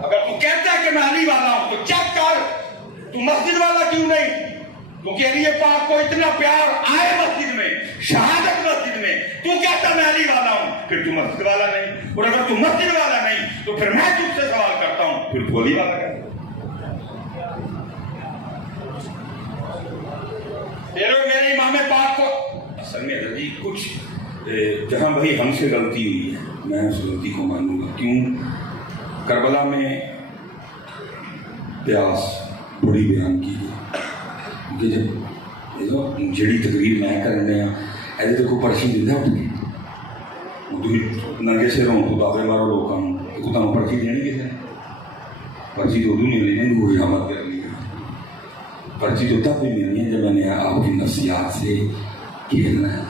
اگر تو کہتا ہے کہ میں علی والا ہوں تو چیک کر تو مسجد والا کیوں نہیں. کیونکہ علی پاک کو اتنا پیار آئے مسجد میں, شہادت مسجد میں, تو کہتا میں علی والا ہوں پھر تو مسجد والا نہیں. اور اگر تو مسجد والا نہیں تو پھر میں تجھ سے سوال کرتا ہوں, پھر تو علی والا کہتا. میرے امام پاک کو اصل میں جی کچھ جہاں بھائی ہم سے غلطی ہوئی ہے میں اس غلطی کو مانوں گا. کیوں کربلا میں پیاس بڑی بیان کی گئی کہ جب جڑی تقریر میں کرنے ایسے تو کوئی پرچی دینا اٹھ کے ننگے سے رہوں تو بابے مارو لوگوں کو تمہیں پرچی دینی کسی پرچی تو ادو ملنی ہے وہ حامت کرنی ہے. پرچی تو تب بھی ملنی ہے جب میں نے آپ کی نفسیات سے کھیلنا ہے,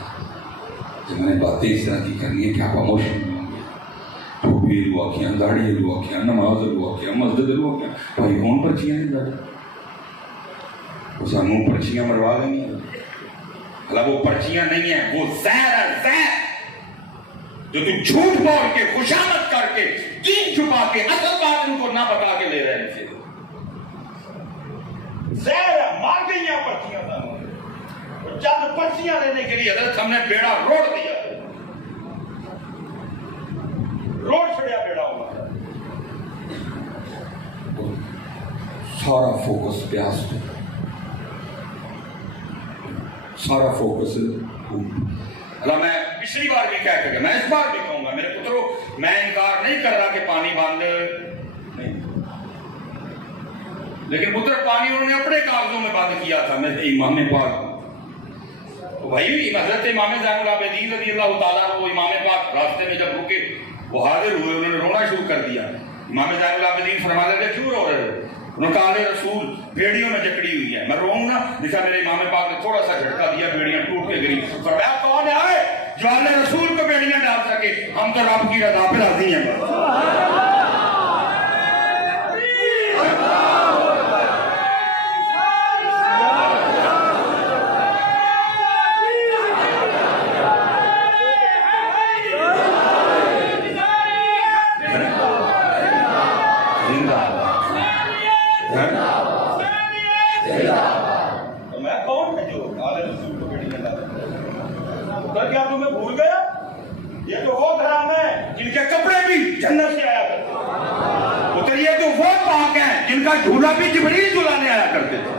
جب میں نے باتیں اس طرح کی کرنی ہے کہ آپ اموشن میں ہوں گے. ٹوپی لوا کیا, داڑھی لوا کیا, نماز لوا کیا, مسجد لوا کیا, بھائی کون پرچیاں نہیں بیٹھے وہ سانوں پرچیاں مروا دیں گے. اللہ وہ پرچیاں نہیں ہیں, وہ زہر ہے, زہر جو تم جھوٹ بول کے خوشامد کر کے دین چھپا کے اصل بات ان کو نہ بتا کے لے رہے ہیں. زہر ہے, مار گئی ہیں پرچیاں سانوں. چند پرچیاں لینے کے لیے حضرت ہم نے بیڑا روڑ دیا, روڑ چھڑیا بیڑا ہوا. سارا فوکس پیاس پہ, سارا فوکس. اللہ میں پچھلی بار بھی کہہ کے میں اس بار بھی کہوں گا میرے پترو, میں انکار نہیں کر رہا کہ پانی بند نہیں, لیکن پتر پانی انہوں نے اپنے کاغذوں میں بند کیا تھا. میں امام پاک بھائی حضرت امام زین العابدین رضی اللہ تعالیٰ وہ امام پاک راستے میں جب رکے وہ حاضر ہوئے, انہوں نے رونا شروع کر دیا. امام زین العابدین فرماتے تھے کیوں رو رہے ہو؟ انہوں نے کہا علیہ رسول بھیڑیوں میں جکڑی ہوئی ہے، میں روؤں نا؟ جیسا میرے امام پاک نے تھوڑا سا جھٹکا دیا، بھیڑیاں ٹوٹ کے گری۔ فرمایا کون ہے جو علیہ رسول کو بھیڑیاں ڈال سکے؟ ہم تو رب کی رضا پہ راضی ہیں۔ کیا تمہیں بھول گیا؟ یہ تو وہ گھرانے ہیں جن کے کپڑے بھی جنت سے آیا کرتے تھے۔ اتر یہ تو وہ پاک ہیں جن کا جھولا بھی جبریل جلانے آیا کرتے تھے۔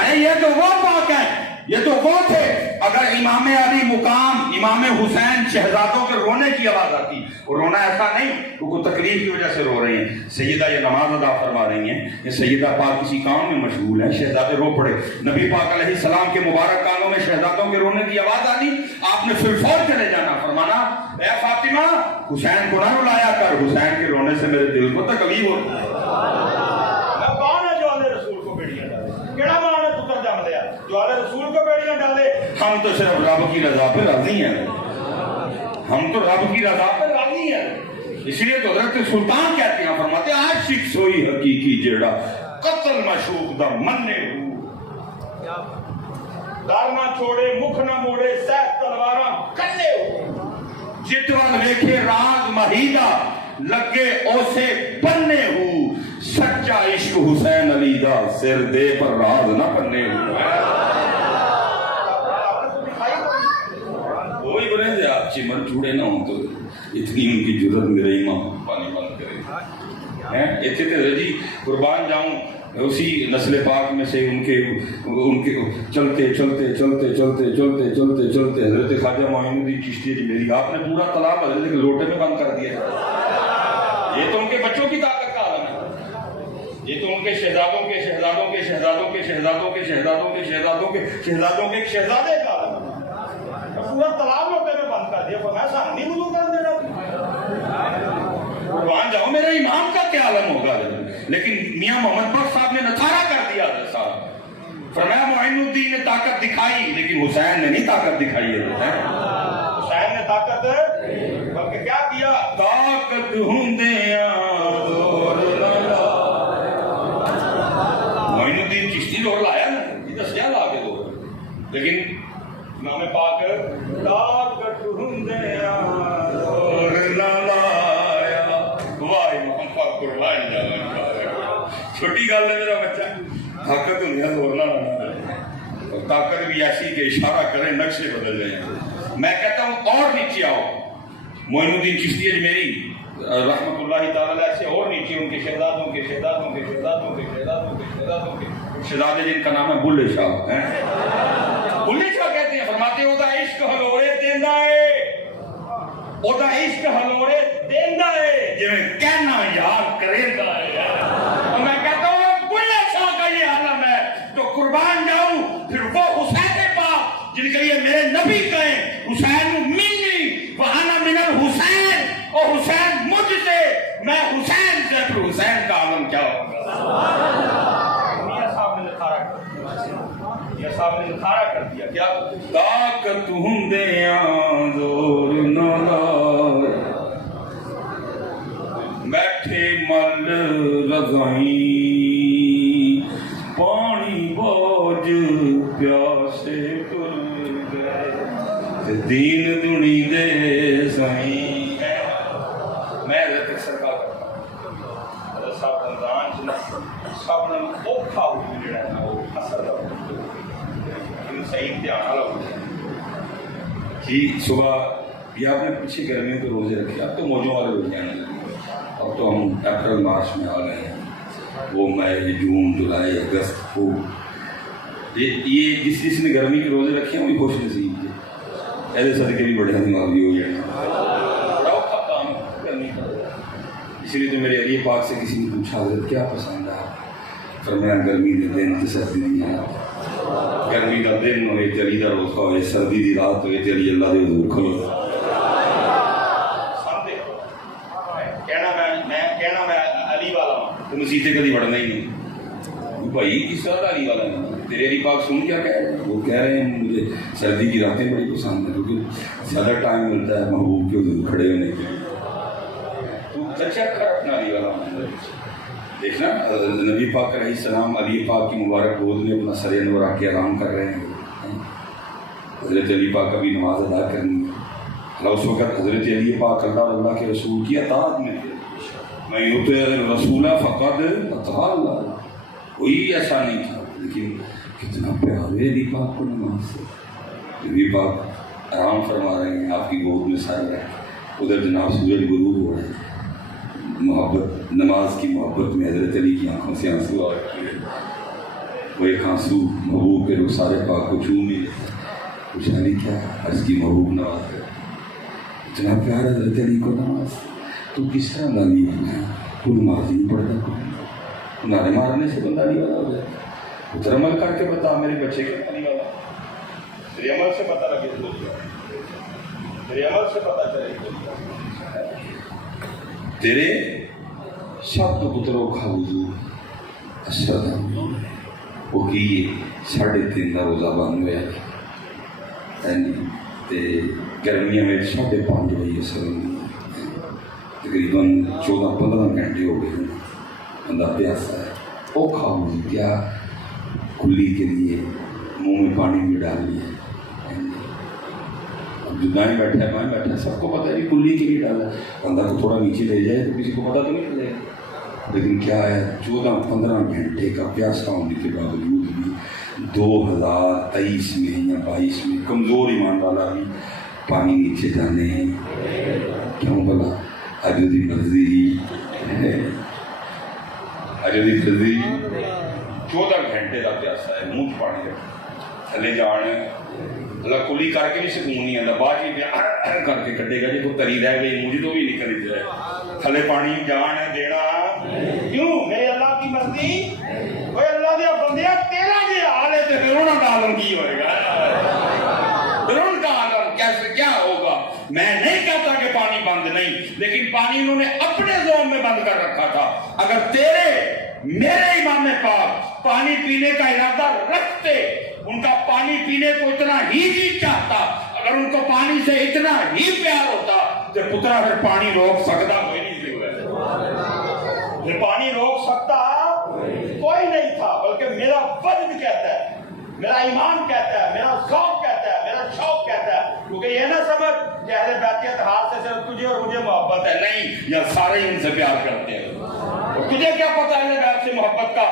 ارے یہ تو وہ پاک ہیں، یہ تو وہ تھے۔ اگر امام علی مقام امام حسین شہزادوں کے رونے کی آواز آتی، وہ رونا ایسا نہیں کہ کوئی تکلیف کی وجہ سے رو رہے ہیں، سیدہ یہ نماز ادا فرما رہی ہیں، یہ سیدہ پاک کسی کام میں مشغول ہیں، شہزادے رو پڑے۔ نبی پاک علیہ السلام کے مبارک کانوں میں شہزادوں کے رونے کی آواز آتی، آپ نے فی الفور چلے جانا، فرمانا اے فاطمہ حسین کو نہ رلایا کر، حسین کے رونے سے میرے دل کو تکلیف ہوتی ہے۔ کون ہے جو علیہ رسول کو بیڑیاں ڈالے؟ کیڑا مان ہے پتر جم دیا جو علیہ رسول کو بیڑیاں ڈالے؟ ہم تو صرف رب کی رضا پہ راضی ہیں، ہم تو رب کی رضا پہ راضی ہیں۔ اس لیے تو حضرت سلطان کہتے ہیں، فرماتے ہیں عاشق سوئی حقیقی جیڑا قتل مشوق دا مننے ہو، دار نہ چھوڑے مکھ نہ موڑے سیف تلواراں کنے ہو، جتوان ویکھے راز مہیدہ لگے اوسے بننے ہو، سچا عشق حسین علی دا سر دے پر راز نہ بننے ہو۔ وہی بولے تھے آپ چمن چوڑے نہ ہوں تو اتنی ان کی جرت میرے امام پانی بند کرے اتنے تھے جی قربان جاؤں اسی نسل پاک میں سے ان کے چلتے چلتے چلتے چلتے چلتے چلتے چلتے حضرت خواجہ معین الدین چشتی جی میری آپ نے پورا تالاب حضرت کے لوٹے میں بند کر دیا۔ یہ تو ان کے بچوں کی طاقت کا عالم ہے، یہ تو ان کے شہزادوں کے شہزادوں کے شہزادوں کے شہزادوں کے شہزادوں کے شہزادوں کے شہزادوں کے شہزادے کا عالم ہے۔ پورا تالاب لوٹے میں بند کر دیا، پر میں ایسا نہیں وضو کر دینا۔ قربان جاؤ میرے امام کا کیا عالم ہوگا، لیکن میاں محمد بخش صاحب نے نتھارا کر دیا صاحب۔ فرمایا معین الدین نے طاقت دکھائی لیکن حسین نے نہیں طاقت دکھائی ہے۔ حسین نے طاقت بلکہ کیا کیا؟ طاقت ہوندیاں زور لایا۔ معین الدین چشتی زور لایا نا، یہ دسیا لا کے دو، لیکن امام پاک طاقت ہوندیاں زور لایا۔ واہ امام پاک قربان جانا، چھوٹی گل ہے میرا بچہ، طاقت ہوندیاں زور نہ لانا، اور طاقت بھی ایسی کہ اشارہ کرے نقشے بدل جائیں۔ میں کہتا ہوں اور نیچے آؤ، معین الدین چشتی اجمیری رحمۃ اللہ تعالی علیہ سے اور نیچے ان کے شہزادوں کے شہزادوں کے شہزادوں کے شہزادوں کے شہزادوں کے شہزادے جن کا نام ہے بلے شاہ ہیں، بلے شاہ کہتے ہیں، فرماتے ہیں اودا عشق ہلورے دیندا ہے، اودا عشق ہلورے دیندا ہے جویں کہنا یاد کریندا ہے۔ اور میں کہتا ہوں بلے شاہ کا یہ عالم ہے تو قربان جاؤں پھر وہ حسین پاک جن کے لیے میرے نبی کہیں حسین منی وہانا من الحسین، اور حسین مجھ سے، میں حسین سے، پھر حسین کا عالم کیا ہوگا؟ میاں صاحب نے نکھارا کر دیا، میاں صاحب نے نکھارا کر دیا کیا؟ طاقت ہوندیاں زور نہ لایا، بیٹھے مل رضائیں پانی بوجھ پیاسے تر گئے دین دنی دے سائیں۔ میں حضرت سرکار حضرت صاحب رمضان جنہیں سب نے اوکھا ہوئی جڑا ہے وہ اثر دا ان صحیح امتحان والا ہوتا جی۔ صبح یہ آپ نے پیچھے گرمیوں کے روزے رکھے، اب تو موجوں والے روزے آنے لگے، اب تو ہم اپریل مارچ میں آ گئے ہیں، وہ مئی جون جولائی اگست کو یہ جس نے گرمی کے روزے رکھے ہیں وہی خوش نصیب ہے، ایسے صدقے بھی بڑے ہماری ہو جائیں۔ اسی لیے تو میرے علی پاک سے کسی نے پوچھا حضرت کیا پسند ہے، فرمایا گرمی کے دن تو سردی نہیں ہے، گرمی کا دن ہوئے تے علی دا روزہ ہوئے، سردی دی رات ہوئے تے علی اللہ دے حضور کھلو۔ کہنا میں علی والا ہوں تو مسیطے کدی بڑھنا ہی نہیں، بھائی کس طرح علی والا ہے؟ تیرے علی پاک سن کیا کہہ رہے ہیں؟ وہ کہہ رہے ہیں مجھے سردی کی راتیں بڑی پسند ہیں کیونکہ زیادہ ٹائم ملتا ہے محبوب کے حضور کھڑے ہونے کے لیے. تو چیک کر اپنا علی والا ہونا. دیکھنا نبی پاک علیہ السلام علی پاک کی مبارک گود میں اپنا سر انور آ کے آرام کر رہے ہیں. حضرت علی پاک ابھی نماز ادا کرنی ہے. اس وقت حضرت علی پاک اللہ کے رسول کی اطاعت میں تھے. میں یطع الرسول فقد اطاع اللہ. کوئی ایسا نہیں تھا. لیکن کتنا پیارے علی پاک کو نماز سے. علی پاک آرام فرما رہے ہیں آپ کی گود میں سر ہے. ادھر جناب سورج غروب ہو رہے ہیں. محبت نماز کی محبت میں حضرت علی کی آنکھوں سے آنسو آ رہے ہیں. وہ ایک آنسو محبوب کے رخسار پاک کو چوم ہی پوچھا نہیں کیا عرض کی محبوب نواز ہے. اتنا پیار حضرت علی کو نماز. تو کس طرح لالی بنا ہے؟ تو نماز ہی نہیں پڑھتا کوئی. نعرے مارنے سے بندہ علی والا ہو جائے. ادھر عمل کر کے بتا میرے بچے کے علی والا. تیرے عمل سے پتہ لگے تو تیرے عمل سے پتہ چلے. تیرے سب پتروں کا حضور اشرد وہ کی 3.5 کا روزہ بند ہوا. گرمیاں میں 5:30 بجے اثر ہوئی. تقریباً 14-15 گھنٹے ہو گئے. بندہ پیاسا ہے. وہ کھاؤ کیا کلی کے لیے منہ میں پانی بھی ڈال لیا. اب جو دائیں بیٹھا ہے بائیں بیٹھا ہے سب کو پتہ ہے کہ کلی کے لیے ڈالا. بندہ کو تھوڑا نیچے لے جائے تو کسی کو پتہ تو نہیں چلے گا. لیکن کیا ہے 14-15 گھنٹے کا پیاسا ہونے کے باوجود بھی 2023 میں یا 22 میں کمزور ایمان والا بھی پانی نیچے جانے کیوں بلا عجزی مرضی ہے. عجزی مرضی 14 گھنٹے کا پیاسا ہے. منہ پانی تھلے جان اللہ کلی کر کے بھی سکون نہیں آتا. بعد ہی کر کے کٹے گا جی تو تری رہ گئی مجھے تو بھی نکل جائے. تھلے پانی جان دینا کیوں میرے اللہ کی مرضی. وہ اللہ دیا بندیا تیرا یہ حال ہے تو فرعون کا عالم کی ہوئے گا. فرعون کا عالم کیسے کیا ہوگا. میں نہیں کہتا کہ پانی بند نہیں لیکن پانی انہوں نے اپنے زون میں بند کر رکھا تھا. اگر میرے امام پاک پانی پینے کا ارادہ رکھتے ان کا پانی پینے کو اتنا ہی نہیں چاہتا اگر ان کو پانی سے اتنا ہی پیار ہوتا تو پترا پھر پانی روک سکتا کوئی نہیں تھا. پھر پانی روک سکتا کوئی نہیں تھا. بلکہ میرا وجد کہتا ہے میرا ایمان کہتا ہے میرا ذوق کہتا ہے میرا شوق کہتا ہے. کیونکہ یہ نہ سمجھ کہ اہل بیت اتحاد سے صرف تجھے اور مجھے محبت ہے. نہیں یا سارے ان سے پیار کرتے ہیں. تجھے کیا پتا اہل بیت سے محبت کا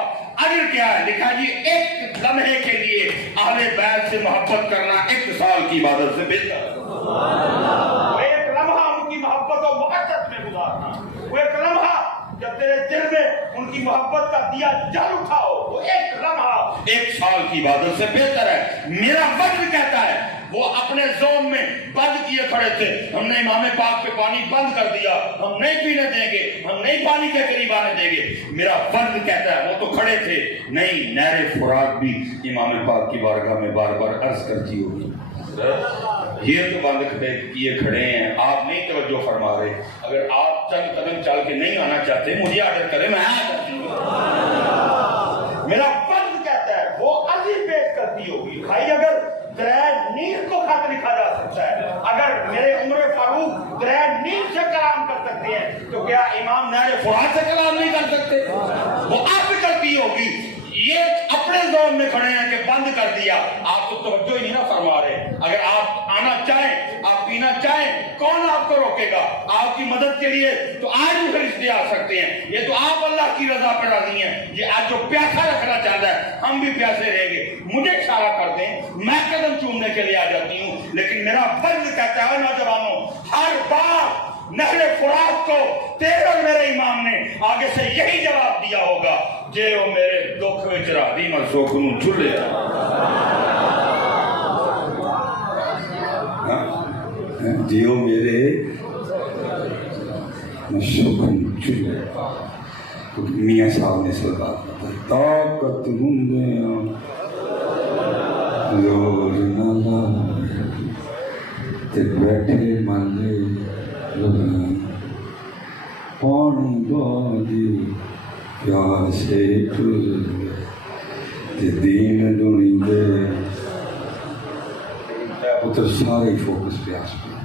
اجر کیا ہے. لکھا جی ایک لمحے کے لیے اہل بیت سے محبت کرنا 1 سال کی عبادت سے بہتر ہے. وہ ایک لمحہ ان کی محبت و محبت میں گزارنا. وہ ایک لمحہ جب تیرے دل میں ان کی محبت کا دیا جل اٹھا ہو وہ ایک لمحہ 1 سال کی عبادت سے بہتر ہے. میرا وجد کہتا ہے وہ اپنے زون میں بند کیے کھڑے تھے. ہم نے امام پاک پہ پانی بند کر دیا. ہم نہیں پینے دیں گے ہم نہیں پانی کے قریب آنے دیں گے. میرا وجد کہتا ہے وہ تو کھڑے تھے. نہیں نہر فرات بھی امام پاک کی بارگاہ میں بار بار عرض کرتی ہوگی یہ تو بند کیے کھڑے ہیں آپ نہیں توجہ فرما رہے. اگر آپ چند قدم چل کے نہیں آنا چاہتے مجھے آرڈر کریں میں آیا کرتی ہوں. میرا وجد کہتا ہے وہ عزیز پیش کرتی ہوگی. بھائی اگر درائے نیل کو خط لکھا جا سکتا ہے اگر میرے عمر فاروق درائے نیل سے کلام کر سکتے ہیں تو کیا امام نہر فرات سے کلام نہیں کر سکتے. وہ آپ کرتی ہوگی. یہ اپنے زون میں کھڑے ہیں کہ بند کر دیا. آپ تو توجہ ہی نہیں نہ فرما رہے. اگر آپ آنا چاہیں آپ پینا چاہیں کون آپ کو روکے گا. آپ کی مدد کے لیے تو آج بھی فرشتے آ سکتے ہیں. یہ تو آپ اللہ کی رضا پہ راضی ہیں. یہ آج جو پیاسا رکھنا چاہتا ہے ہم بھی پیاسے رہیں گے. مجھے اشارہ کر دیں میں قدم چومنے کے لیے آ جاتی ہوں. لیکن میرا فرض کہتا ہے نوجوانوں ہر بار نہر فرات کو تیرے اور میرے امام نے آگے سے یہی جواب دیا ہوگا جے وہ میرے دکھ وچ راضی میں سکھ نوں جھلے. جے وہ میرے سکھ نوں جھلے. میاں صاحب نے سلطان طاقت ہوں زور نہ لائے تے بیٹھے ملے پانی بادی پیاسے ٹر دین دنی دے پتر سارے فوکس پیاس پہ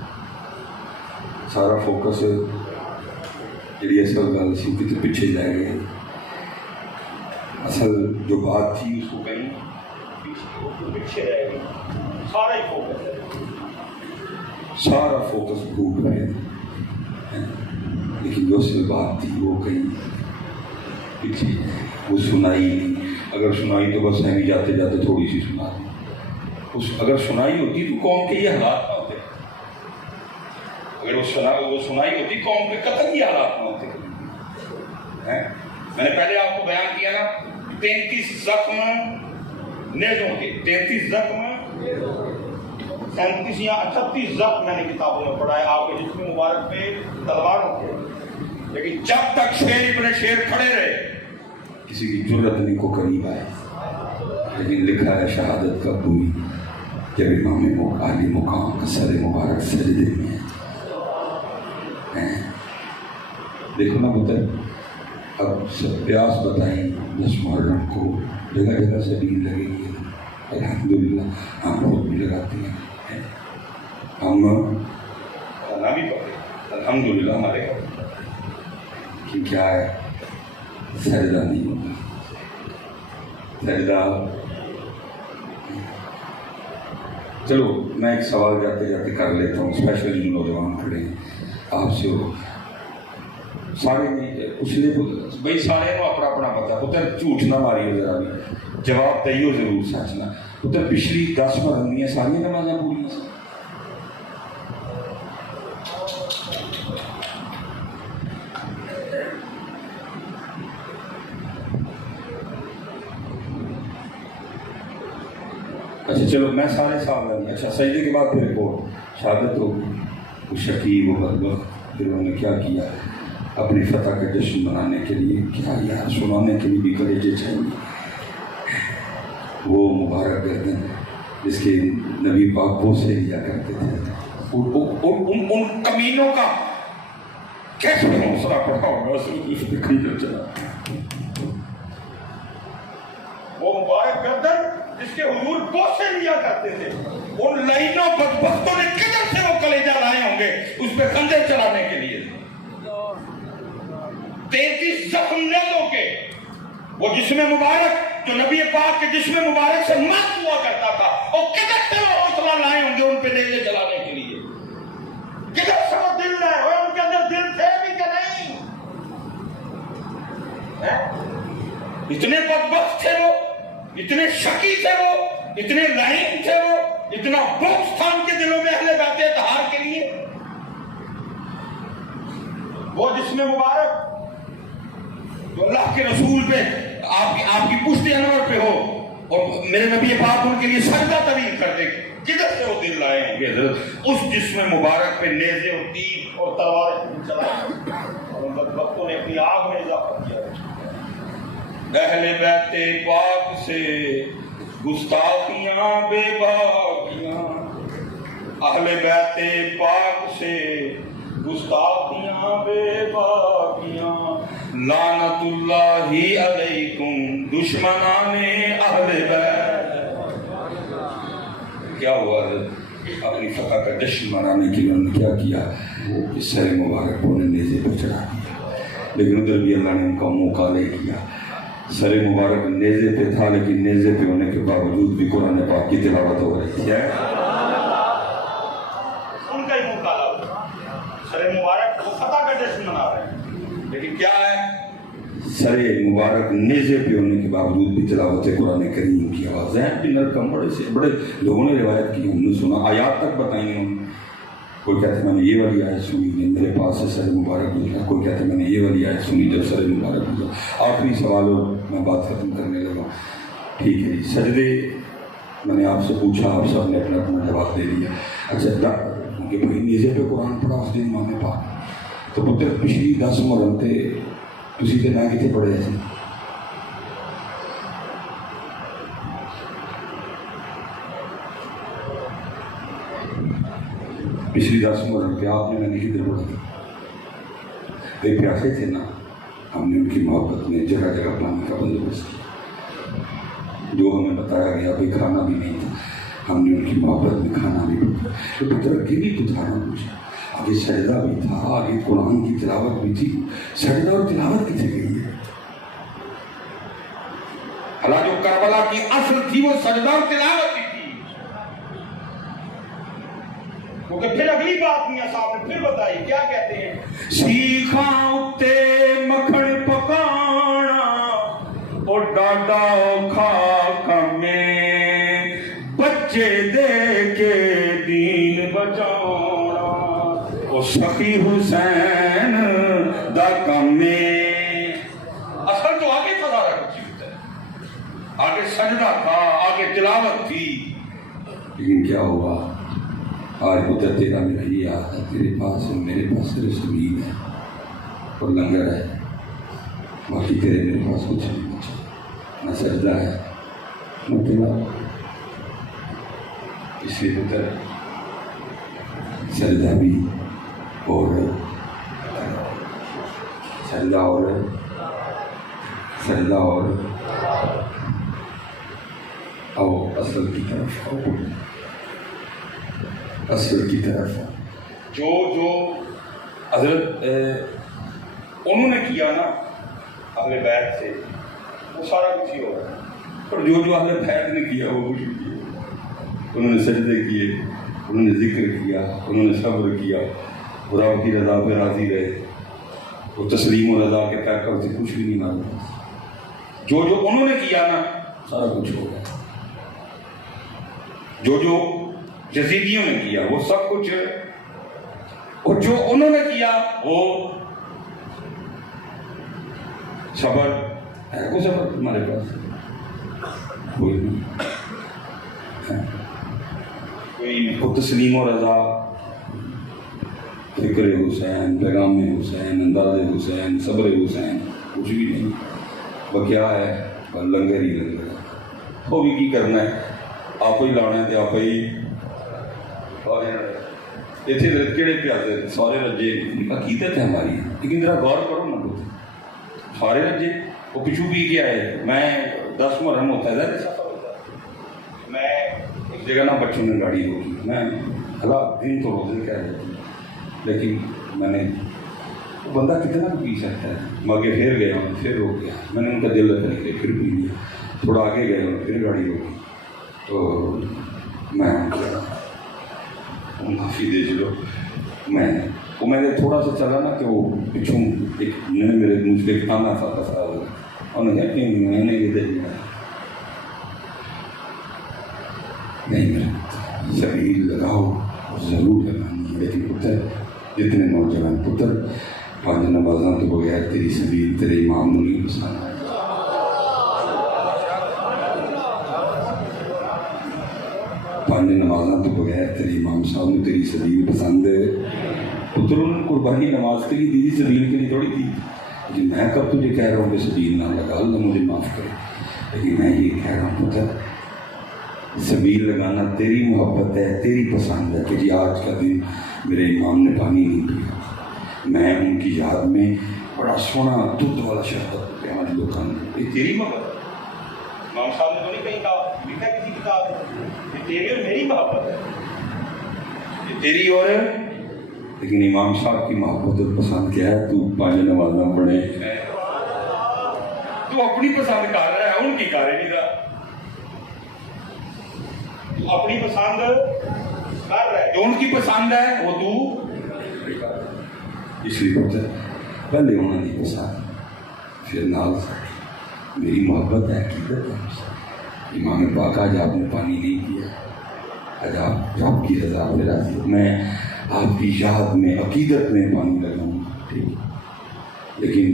سارا فوکس جی اصل گل سی کتنے پیچھے جائے گئے اصل جو بات تھی اس کو کہیں پیچھے رہ گئی سارا ہی فوکس ہے سارا فوکس بھوک رہے تھے لیکن جو اصل بات تھی وہ کہیں پیچھے وہ سنائی نہیں اگر سنائی تو بس ہمیں جاتے جاتے تھوڑی سی سنا دی اگر سنائی ہوتی تو قوم کے یہ حالات نہ ہوتے اگر وہ سنائی ہوتی قوم کے قتل یہ حالات نہ ہوتے میں نے پہلے آپ کو بیان کیا نا 33 زخم نیزوں کے 33 زخم 37 یا 38 زخم میں نے کتابوں میں پڑھا ہے آپ کے جسم مبارک پہ تلواروں کے لیکن جب تک شیر ابن شیر کھڑے رہے کسی کی جرت نہیں کو قریب آئے لیکن لکھا ہے شہادت کب ہوئی جب امام عالی مقام کا سر مبارک سجدے میں دیکھو نا پتر اب سب پیاس بتائیں 10 محرم کو جگہ جگہ سے بھیڑ لگے گی الحمدللہ ہم خود بھی لگاتے ہیں ہم کھانا بھی پڑھتے الحمدللہ ہمارے گھر کہ کیا ہے سجدہ نہیں ہوتا سجدہ چلو میں ایک سوال جاتے جاتے کر لیتا ہوں اسپیشل جو نوجوان کھڑے ہیں آپ سے ہو سارے نہیں پچھلے بھائی سارے کو اپنا اپنا پتا پتر جھوٹ نہ ماری ہو ذرا بھی جواب دئیو ضرور سچنا پتر پچھلی 10 مرندیاں ساری نمازاں پوری ہیں اچھا چلو میں سارے سال نہیں اچھا سجدے کے بعد پھر کو شہادت ہو وہ شکیب و بدبخت پھر انہوں نے کیا کیا اپنی فتح کا جشن منانے کے لیے کیا یار سنانے کے لیے بھی کلیجے چاہیے وہ مبارک گردن جس کے نبی پاک بوسے لیا کرتے تھے ان کمینوں کا کیسے حوصلہ پڑا ہوگا اس پہ خنجر چلا وہ مبارک گردن جس کے حضور بوسے لیا کرتے تھے ان لائنوں بدبختوں نے کدھر سے وہ کلیجہ لائے ہوں گے اس پہ خنجر چلانے کے لیے 33 زخم نیزوں کے وہ جسم مبارک جو نبی پاک کے جسم مبارک سے مست ہوا کرتا تھا اور کدھر سے وہ حوصلہ لائے ہوں گے ان پہ نیزے چلانے کے لیے کدھر سے وہ دل لائے ہوئے ان کے اندر دل تھے بھی کہ نہیں اتنے بدبخت تھے وہ اتنے شکی تھے وہ اتنے لعین تھے وہ اتنا بغض تھا ان کے دلوں میں اہل بیت اطہار کے لیے وہ جسم مبارک جو اللہ کے رسول پہ آپ کی پشت انور پہ ہو اور میرے نبی پاک ان کے لیے سجدہ طویل کر دے کدھر سے وہ دل لائے ہوں گے حضرت اس جسم مبارک پہ نیزے اور تیر اور تلواریں چلائیں اور ان بدبختوں نے اپنی آگ میں اضافہ کیا اہل بیت پاک سے گستاخیاں بے باکیاں اہل بیت پاک سے گستاخیاں بے باکیاں لعنت اللہ علیکم دشمنان اہل بیت کیا ہوا اپنی فتح کا جشن منانے کے لیے انہوں نے کیا کیا وہ اس سر مبارک کو انہیں نیزے پہ چڑھا دیا لیکن ادھر بھی اللہ نے ان کا موقع لے کیا سر مبارک نیزے پہ تھا لیکن نیزے پہ ہونے کے باوجود بھی قرآن پاک کی تلاوت ہو رہی ہے ان کا ہی موقع لگا سر مبارک وہ فتح کا جشن منا رہے ہیں لیکن کیا ہے سر مبارک نیزے پہ ہونے کے باوجود بھی تلاوت قرآن کریم کی آواز ہے کہ نرکم بڑے لوگوں نے روایت کی ہم نے سنا آیات تک بتائیں ہم کوئی کہتے میں نے یہ والی آیت سنی میرے پاس سے سر مبارک گزرا کوئی کہتے میں نے یہ والی آیت سنی جب سر مبارک گزرا آخری سوال اور میں بات ختم کرنے لگا ٹھیک ہے جی سجدے میں نے آپ سے پوچھا آپ سب نے اپنا اپنا جواب دے دیا اچھا کہ بھائی نیزے پہ قرآن پڑھا اس دن امام پاک تو پتر پچھلی 10 محرم تے تسی تے نہ کتے پڑھے ایسے پچھلی 10 محرم پہ آپ نے کدھر پڑھا تھا ایک پیاسے تھے نا ہم نے ان کی محبت میں جگہ جگہ پڑھانے کا بندوبست کیا جو ہمیں بتایا گیا بھائی کھانا بھی نہیں تھا، ہم نے ان کی محبت میں کھانا بھی پکایا، تو پتر اگے بھی تو تھا نا کچھ، آگے سجدہ بھی تھا، آگے قرآن کی تلاوت بھی تھی، سجدہ اور تلاوت کتنے گئی ہے؟ حالانکہ جو کربلا کی اصل تھی وہ سجدہ اور تلاوت ہی تھی، کیونکہ پھر اگلی بات میاں صاحب نے پھر بتائی، کیا کہتے ہیں؟ سیکھاں اتے مکھن پکانا اور ڈاڈا کھا کمے بچے دے کے دین بچانا اور سخی حسین دا کمے۔ اصل تو آگے تھا سارا کچھ، آگے سجدہ تھا، آگے تلاوت تھی، لیکن کیا ہوا؟ آج پتر تیرا میرا یہ یاد ہے، تیرے پاس اور میرے پاس صرف زمین ہے اور لنگر ہے، باقی تیرے میرے پاس کچھ نہیں بچا، نہ سجدہ ہے نہ تلاوت۔ اس لیے پتر سجدہ بھی اور سجدہ اور آؤ اصل کی طرف، اصل کی طرف جو حضرت انہوں نے کیا نا اہل بیت سے، وہ سارا کچھ ہی ہوگا، اور جو اہل بیت نے کیا وہ کچھ نہیں کیا۔ انہوں نے سجدے کیے، انہوں نے ذکر کیا، انہوں نے صبر کیا، خدا کی رضا پہ راضی رہے، وہ تسلیم و رضا کے طے کرتے کچھ بھی نہیں مانگا، جو انہوں نے کیا نا سارا کچھ ہو گیا۔ جو یزیدیوں نے کیا وہ سب کچھ، اور جو انہوں نے کیا وہ صبر ہے، کوئی صبر تمہارے پاس کوئی نہیں، وہ تسلیم و رضا، فکر حسین، پیغام حسین، انداز حسین، صبر حسین، کچھ بھی نہیں۔ وہ کیا ہے؟ لنگر ہی لنگر ہے، وہ بھی کی کرنا ہے، آپ ہی لانا ہے، آپ ہی اتنے کہڑے پیاسے سارے رجے عقیدت ہے ہماری، لیکن ذرا غور کرو نا، سارے رجے وہ پچھو پی کے آئے، میں 10 محرم ہوتا ہے، میں ایک جگہ نا بچوں نے گاڑی روکی، میں حالات دن تو روزے کہہ رہے تھے، لیکن میں نے وہ بندہ کتنا پی سکتا ہے، میں آگے پھر گیا ہوں، پھر روک گیا، میں نے ان کا دل رکھ لیا، پھر پی لیا، تھوڑا آگے گئے ہوں، پھر گاڑی روکی، تو میں معافی دے چلو، میں نے تھوڑا سا چلا نا کہ وہ پچھوں ایک میرے مجھ پہ کھانا تھا انہوں نے کہا کہ میں نے یہ دے دیا نہیں، میرا شریر لگاؤ ضرور لگانی ہے، لیکن پتر جتنے نوجوان پتر 5 نمازاں تو بغیر تیری سبیل تیرے امام نے نہیں پسند، نمازاں تو بغیر تیرے امام صاحب نے تیری سبیل پسند ہے۔ پتر انہوں نے قربانی نماز کے لیے دی تھی، سبیل کے لیے تھوڑی دی، لیکن میں کب تجھے کہہ رہا ہوں کہ سبیل نہ لگا، اللہ مجھے معاف کرے، لیکن میں یہ کہہ رہا ہوں پتر سبیل لگانا تیری محبت ہے، تیری پسند ہے کہ جی آج کا دن میرے امام نے پانی نہیں پیا، میں ان کی یاد میں بڑا سونا دودھ والا شربت پیا ہماری دکان میں، یہ تیری محبت ہے، امام صاحب نے تو نہیں کہیں کہا، لکھا کسی کتاب میں، تیری اور میری محبت ہے، یہ تیری اور، لیکن امام صاحب کی محبت اور پسند کیا ہے؟ تو 5 نمازاں پڑھے، تو اپنی پسند کر رہا ہے، ان کی کر نہیں رہا، تو اپنی پسند کر رہا ہے، جو ان کی پسند ہے وہ تو، اس لیے پتہ پہلے انہوں نے پسند، پھر نال میری محبت ہے، عقیدت ہے، امام پاک آج آپ نے پانی نہیں پیا، آج آپ کی رضا پہ راضی ہوں، میں آپ کی یاد میں عقیدت میں پانی لگاؤں، ٹھیک، لیکن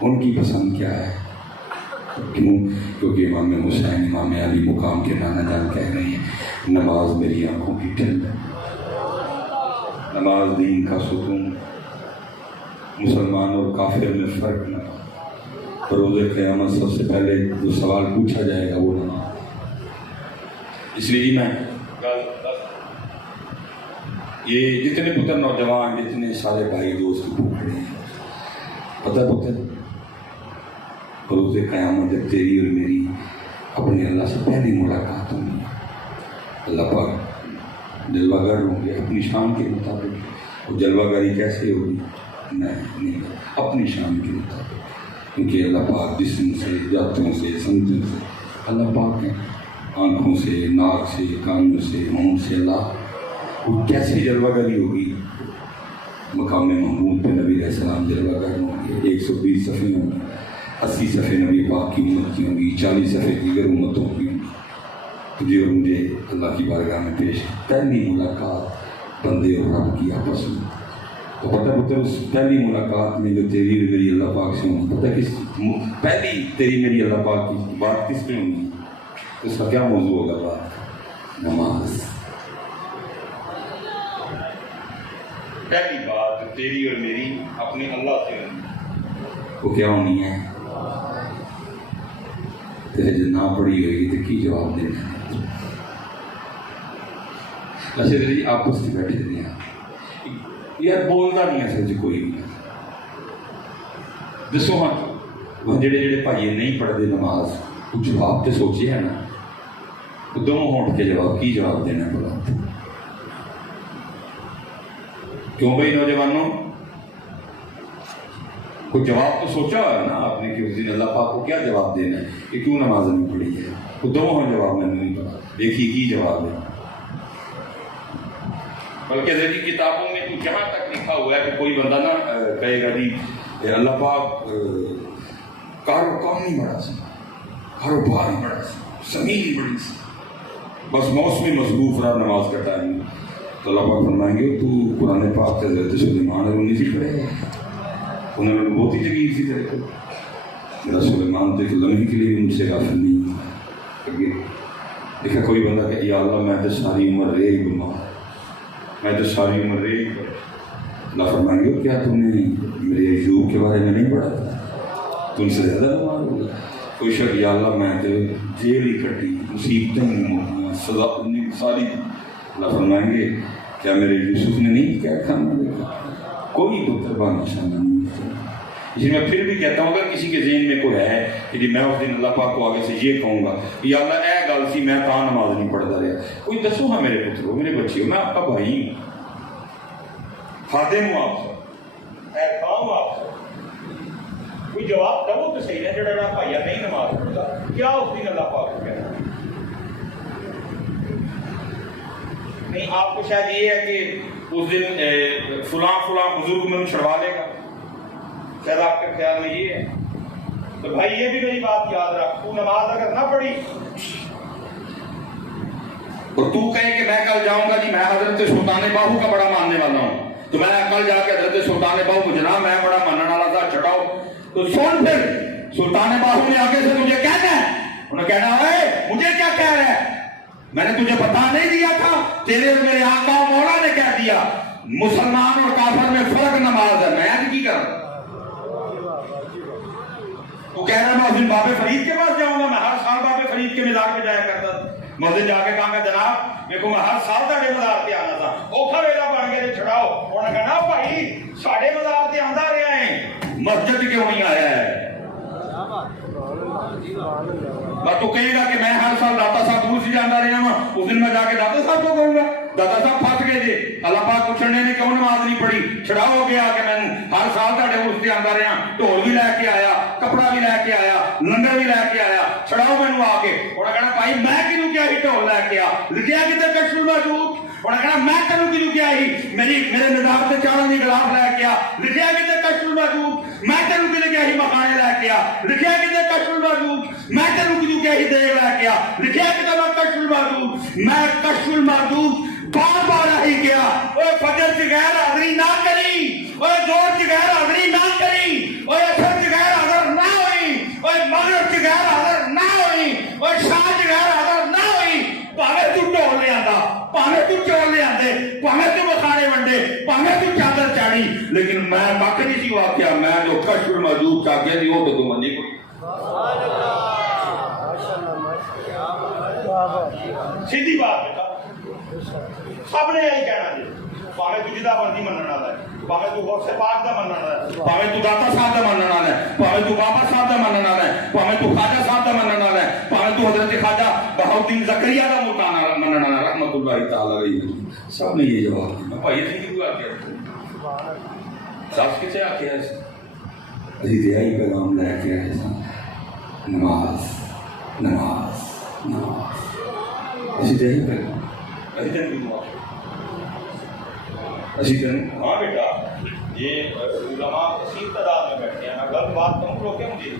ان کی پسند کیا ہے؟ کیوں؟ کیونکہ امام حسین، امام علی مقام کے نانا جان کہہ رہے ہیں نماز میری آنکھوں کی ٹھنڈ ہے، نماز دین کا ستون، مسلمان اور کافر میں فرق نہ، روز قیامت سب سے پہلے جو سوال پوچھا جائے گا وہ نماز۔ اس لیے میں یہ جتنے پتر نوجوان، جتنے سارے بھائی دوست کھڑے ہیں، پتہ پتر روز قیامت جب تیری اور میری اپنے اللہ سے اللہ پاک جلوہ گر ہوں گے اپنی شان کے مطابق. وہ جلوہ گری کیسے ہوگی؟ نہیں, اپنی شان کے مطابق. کیونکہ اللہ پاک جسم سے، ذاتوں سے، سمجھوں سے اللہ پاک ہیں. آنکھوں سے، ناک سے، کانوں سے، منہ سے اللہ وہ کیسی جلوہ گری ہوگی. مقام محمود پہ نبی علیہ السلام جلوہ گر ہوں گے. 120 صفحے ہوں گے، 80 صفحے نبی پاک کی امت کی ہوں گی، 40 صفحے دیگر امتوں کی ہوں گی. تجھے اور مجھے اللہ کی بارگاہ میں پیش پہلی ملاقات بندے اور رب کی آپس میں. تو پتہ پتہ اس پہلی ملاقات میں جو تیری اور میری اللہ پاک سے ہوں، پتہ کس پہلی تیری میری اللہ پاک کی بات کس پہ ہونی؟ اس کا کیا موضوع ہوگا؟ بات نماز. پہلی بات تیری اور میری اپنے اللہ سے ہونی. وہ کیا ہونی ہے؟ تیرے جو نہ پڑھی ہوئے گی تو کی جواب دینا ہے؟ اچھا جی آپس میں بیٹھے تھے یار بولتا نہیں اصل چ کوئی بھی. دسو ہاں وہ جڑے بھائی نہیں پڑھتے نماز وہ جواب تو سوچے ہے نا. دونوں ہونٹ کے جواب کی جواب دینا بولا. کیوں بھائی نوجوانوں کوئی جواب تو سوچا ہوا ہے نا آپ نے کہ اس دن اللہ پاک کو کیا جواب دینا ہے کہ کیوں نماز نہیں پڑھی ہے. وہ دونوں ہوں جواب میں نے نہیں پڑھا. دیکھیے کی جواب ہے. بلکہ ذہنی کتابوں میں تو جہاں تک لکھا ہوا ہے کہ کوئی بندہ نہ کہے گا جی اللہ پاک کام نہیں بڑھا سا، کاروبار نہیں بڑھا سا، زمین نہیں بڑھی سا، بس موسمی مضبوط رہا نماز کا ٹائم. تو اللہ پاک فرمائیں گے تو قرآن پاک سے حضرت سلیمان اور انہیں سے پڑھے گا. انہوں نے بہت ہی جگیر سی طرح کو میرا سلیمان تو ایک لمحے کے لیے ان سے غافل نہیں. دیکھا کوئی بندہ کہ یا اللہ میں تو ساری عمر رہے ہی بیمار، میں تو ساری عمر رہے ہی. اللہ فرمائیں گے کیا تم نے میرے ایوب کے بارے میں نہیں پڑھا تھا؟ تم سے زیادہ بیمار ہو گیا. کوئی شک یا اللہ میں تو جیل ہی کٹی، مصیبتیں نہیں ہوتی، سزا ساری. اللہ فرمائیں گے کیا میرے یوسف نے نہیں کیا کھانا دیکھا؟ کوئی پتر بان نشانہ نہیں. اس لیے میں پھر بھی کہتا ہوں اگر کسی کے ذہن میں کوئی ہے کہ جی میں اس دن اللہ پاک کو آگے سے یہ کہوں گا یا اللہ اے گل سی میں کہاں نماز نہیں پڑھتا رہا، کوئی دسو ہاں میرے پتر ہو، میرے بچے ہو، میں آپ کا بھائی ہوں، خادم ہوں آپ سے، اے کام آپ سے. کوئی جواب دو تو صحیح ہے. جڑا بھائیا نہیں نماز پڑھتا کیا اس دن اللہ پاک کو کہنا؟ نہیں آپ کو شاید یہ ہے کہ اس دن فلاں بزرگ میں چھڑوا لے گا، شاید آپ کے خیال میں یہ ہے. تو بھائی یہ بھی میری بات یاد رکھ، تو نماز اگر نہ پڑھی اور تو کہے کہ میں کل جاؤں گا جی میں حضرت سلطان باہو کا بڑا ماننے والا ہوں تو میں کل جا کے حضرت سلطان باہو کو جناب میں بڑا ماننے والا تھا چڑھاؤ، تو سن پھر سلطان باہو نے آگے سے تجھے کہنا ہے، انہیں کہنا ہے مجھے کیا کہہ رہا ہے، میں نے تجھے بتا نہیں دیا تھا، تیرے اور میرے آقا و مولا نے کہہ دیا مسلمان اور کافر میں فرق نماز ہے، میں آج کی کروں. تو کہہ رہا میں اس دن بابے فرید کے پاس جاؤں گا، میں ہر سال بابے فرید کے مزار پہ جایا کرتا تھا. مسجد جا کے کہا میں جناب میرے کو میں ہر سال تاڑے مزار پہ آنا تھا، اوکھا ویلا بن گیا تو چھڑاؤ. انہوں نے کہا بھائی ساڑھے مزار پہ آندا رہا ہے، مسجد کیوں نہیں آیا ہے؟ میں تو کہے گا کہ میں ہر سال داتا صاحب دور سے جانا رہا ہوں، اس دن میں جا کے داتا صاحب کو کہوں گا داتا صاحب پھنس گئے جی اللہ پاک کو چھڑنے نے کیوں نماز نہیں پڑھی، چھڑا ہو گیا کہ میں ہر سال تاڑے اس سے آندا رہا، ڈھول بھی لے کے آیا، کپڑا بھی لے کے آیا، لنگر بھی لے کے آیا، چھڑاؤ میں آ کے. انہوں نے کہنا بھائی میں کنوں کیا ہی ڈھول لے کے آ لکھیا کتے کشف الموجود. انہوں نے کہنا میں کنوں کیا ہی میرے مزاق سے چاول نہیں گلاف لے کے آ لکھیا کتے کشف الموجود. میں کنوں کیا ہی مکانے لے کے آ لکھیا کتے کشف الموجود. میں کنوں کیا ہی دیگ لے کے آ لکھیا کتے میں کشف الموجود. میں کشف الموجود بار بار ہی گیا. اوے فجر کی غیر حاضری نہ کری، اوے زور کی غیر حاضری نہ کری، اوے اثر کی غیر حاضر نہ ہوئی، اوے مغرب کی غیر حاضر نہ ہوئی، اوے شام کی غیر حاضر نہ ہوئی. پاوے تو ڈھول لے آندا، پاوے تو چول لے آندے، پاوے تو مکھانے ونڈے، پاوے تو چادر چاڑی، لیکن میں کھ نہیں سی واقعہ. میں جو کشف الموجود چاہیے تھی وہ تو منی کو سیدھی بات ہے سب نے یہی کہنا جی. پاوے تو جدا بندی منن والا ہے، پاوے تو غوث پاک دا منن والا ہے، پاوے تو داتا صاحب دا منن والا ہے، پاوے تو بابا صاحب دا منن والا ہے، پاوے تو خواجہ صاحب دا منن والا ہے، پاوے تو حضرت خواجہ بہاؤالدین زکریا دا منن مولانا رحمت اللہ تعالی علیہ سب نے یہ جواب دیا بھائی یہ کیوں آ گیا سب کسے آ کے ایسے یہی پیغام لے کے آئے سن نماز نماز نماز اسی یہی پیغام ہاں بیٹا یہ علماء کثیر تعداد میں بیٹھے ہیں میں غلط بات کروں روکے مجھے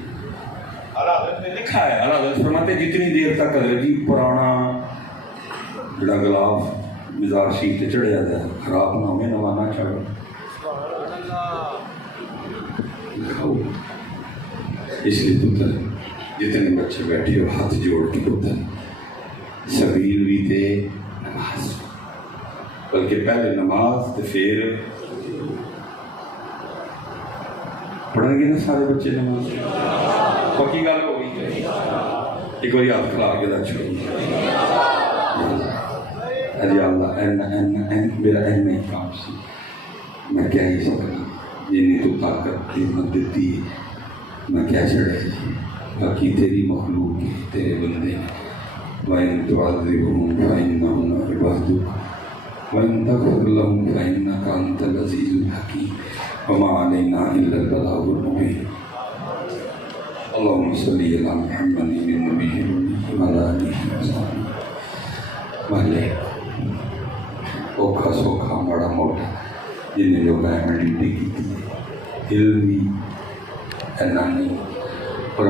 اعلیٰ حضرت نے لکھا ہے اعلیٰ حضرت فرماتے جتنی دیر تک جی پرانا جڑا غلاف مزار شریف تے چڑھ جاتا ہے خراب نہ ہوئے نوانا چڑھ اس لیے پتر جتنے بچے بیٹھے ہو ہاتھ جوڑ کے پتر سبیل بھی تے نماز بلکہ پہلے نماز تے پھر پڑھیں گے نا سارے بچے نماز پکی گل ہو گئی ایک بار ہاتھ کھلا کے دچ ارے اللہ میرا این کام سی میں کیا ہی سکتا جنہیں تو طاقت قیمت دیتی میں کیا چڑھے باقی تیری مخلوق کی تیرے بندے وَإِن تُعَذِّبْهُمْ فَإِنَّهُمْ عِبَادُكَ وَإِن تَغْفِرْ لَهُمْ فَإِنَّكَ أَنْتَ الْعَزِيزُ الْحَكِيمُ وَمَا عَلَيْنَا إِلَّا الْبَلَاغُ الْمُبِينُ اللهم صل على محمد النبي وعلى آله وصحبه والے اوکھا سوکھا بڑا موٹا جنہیں لوگ ڈیوٹی کی تھی علمی اعلانی اور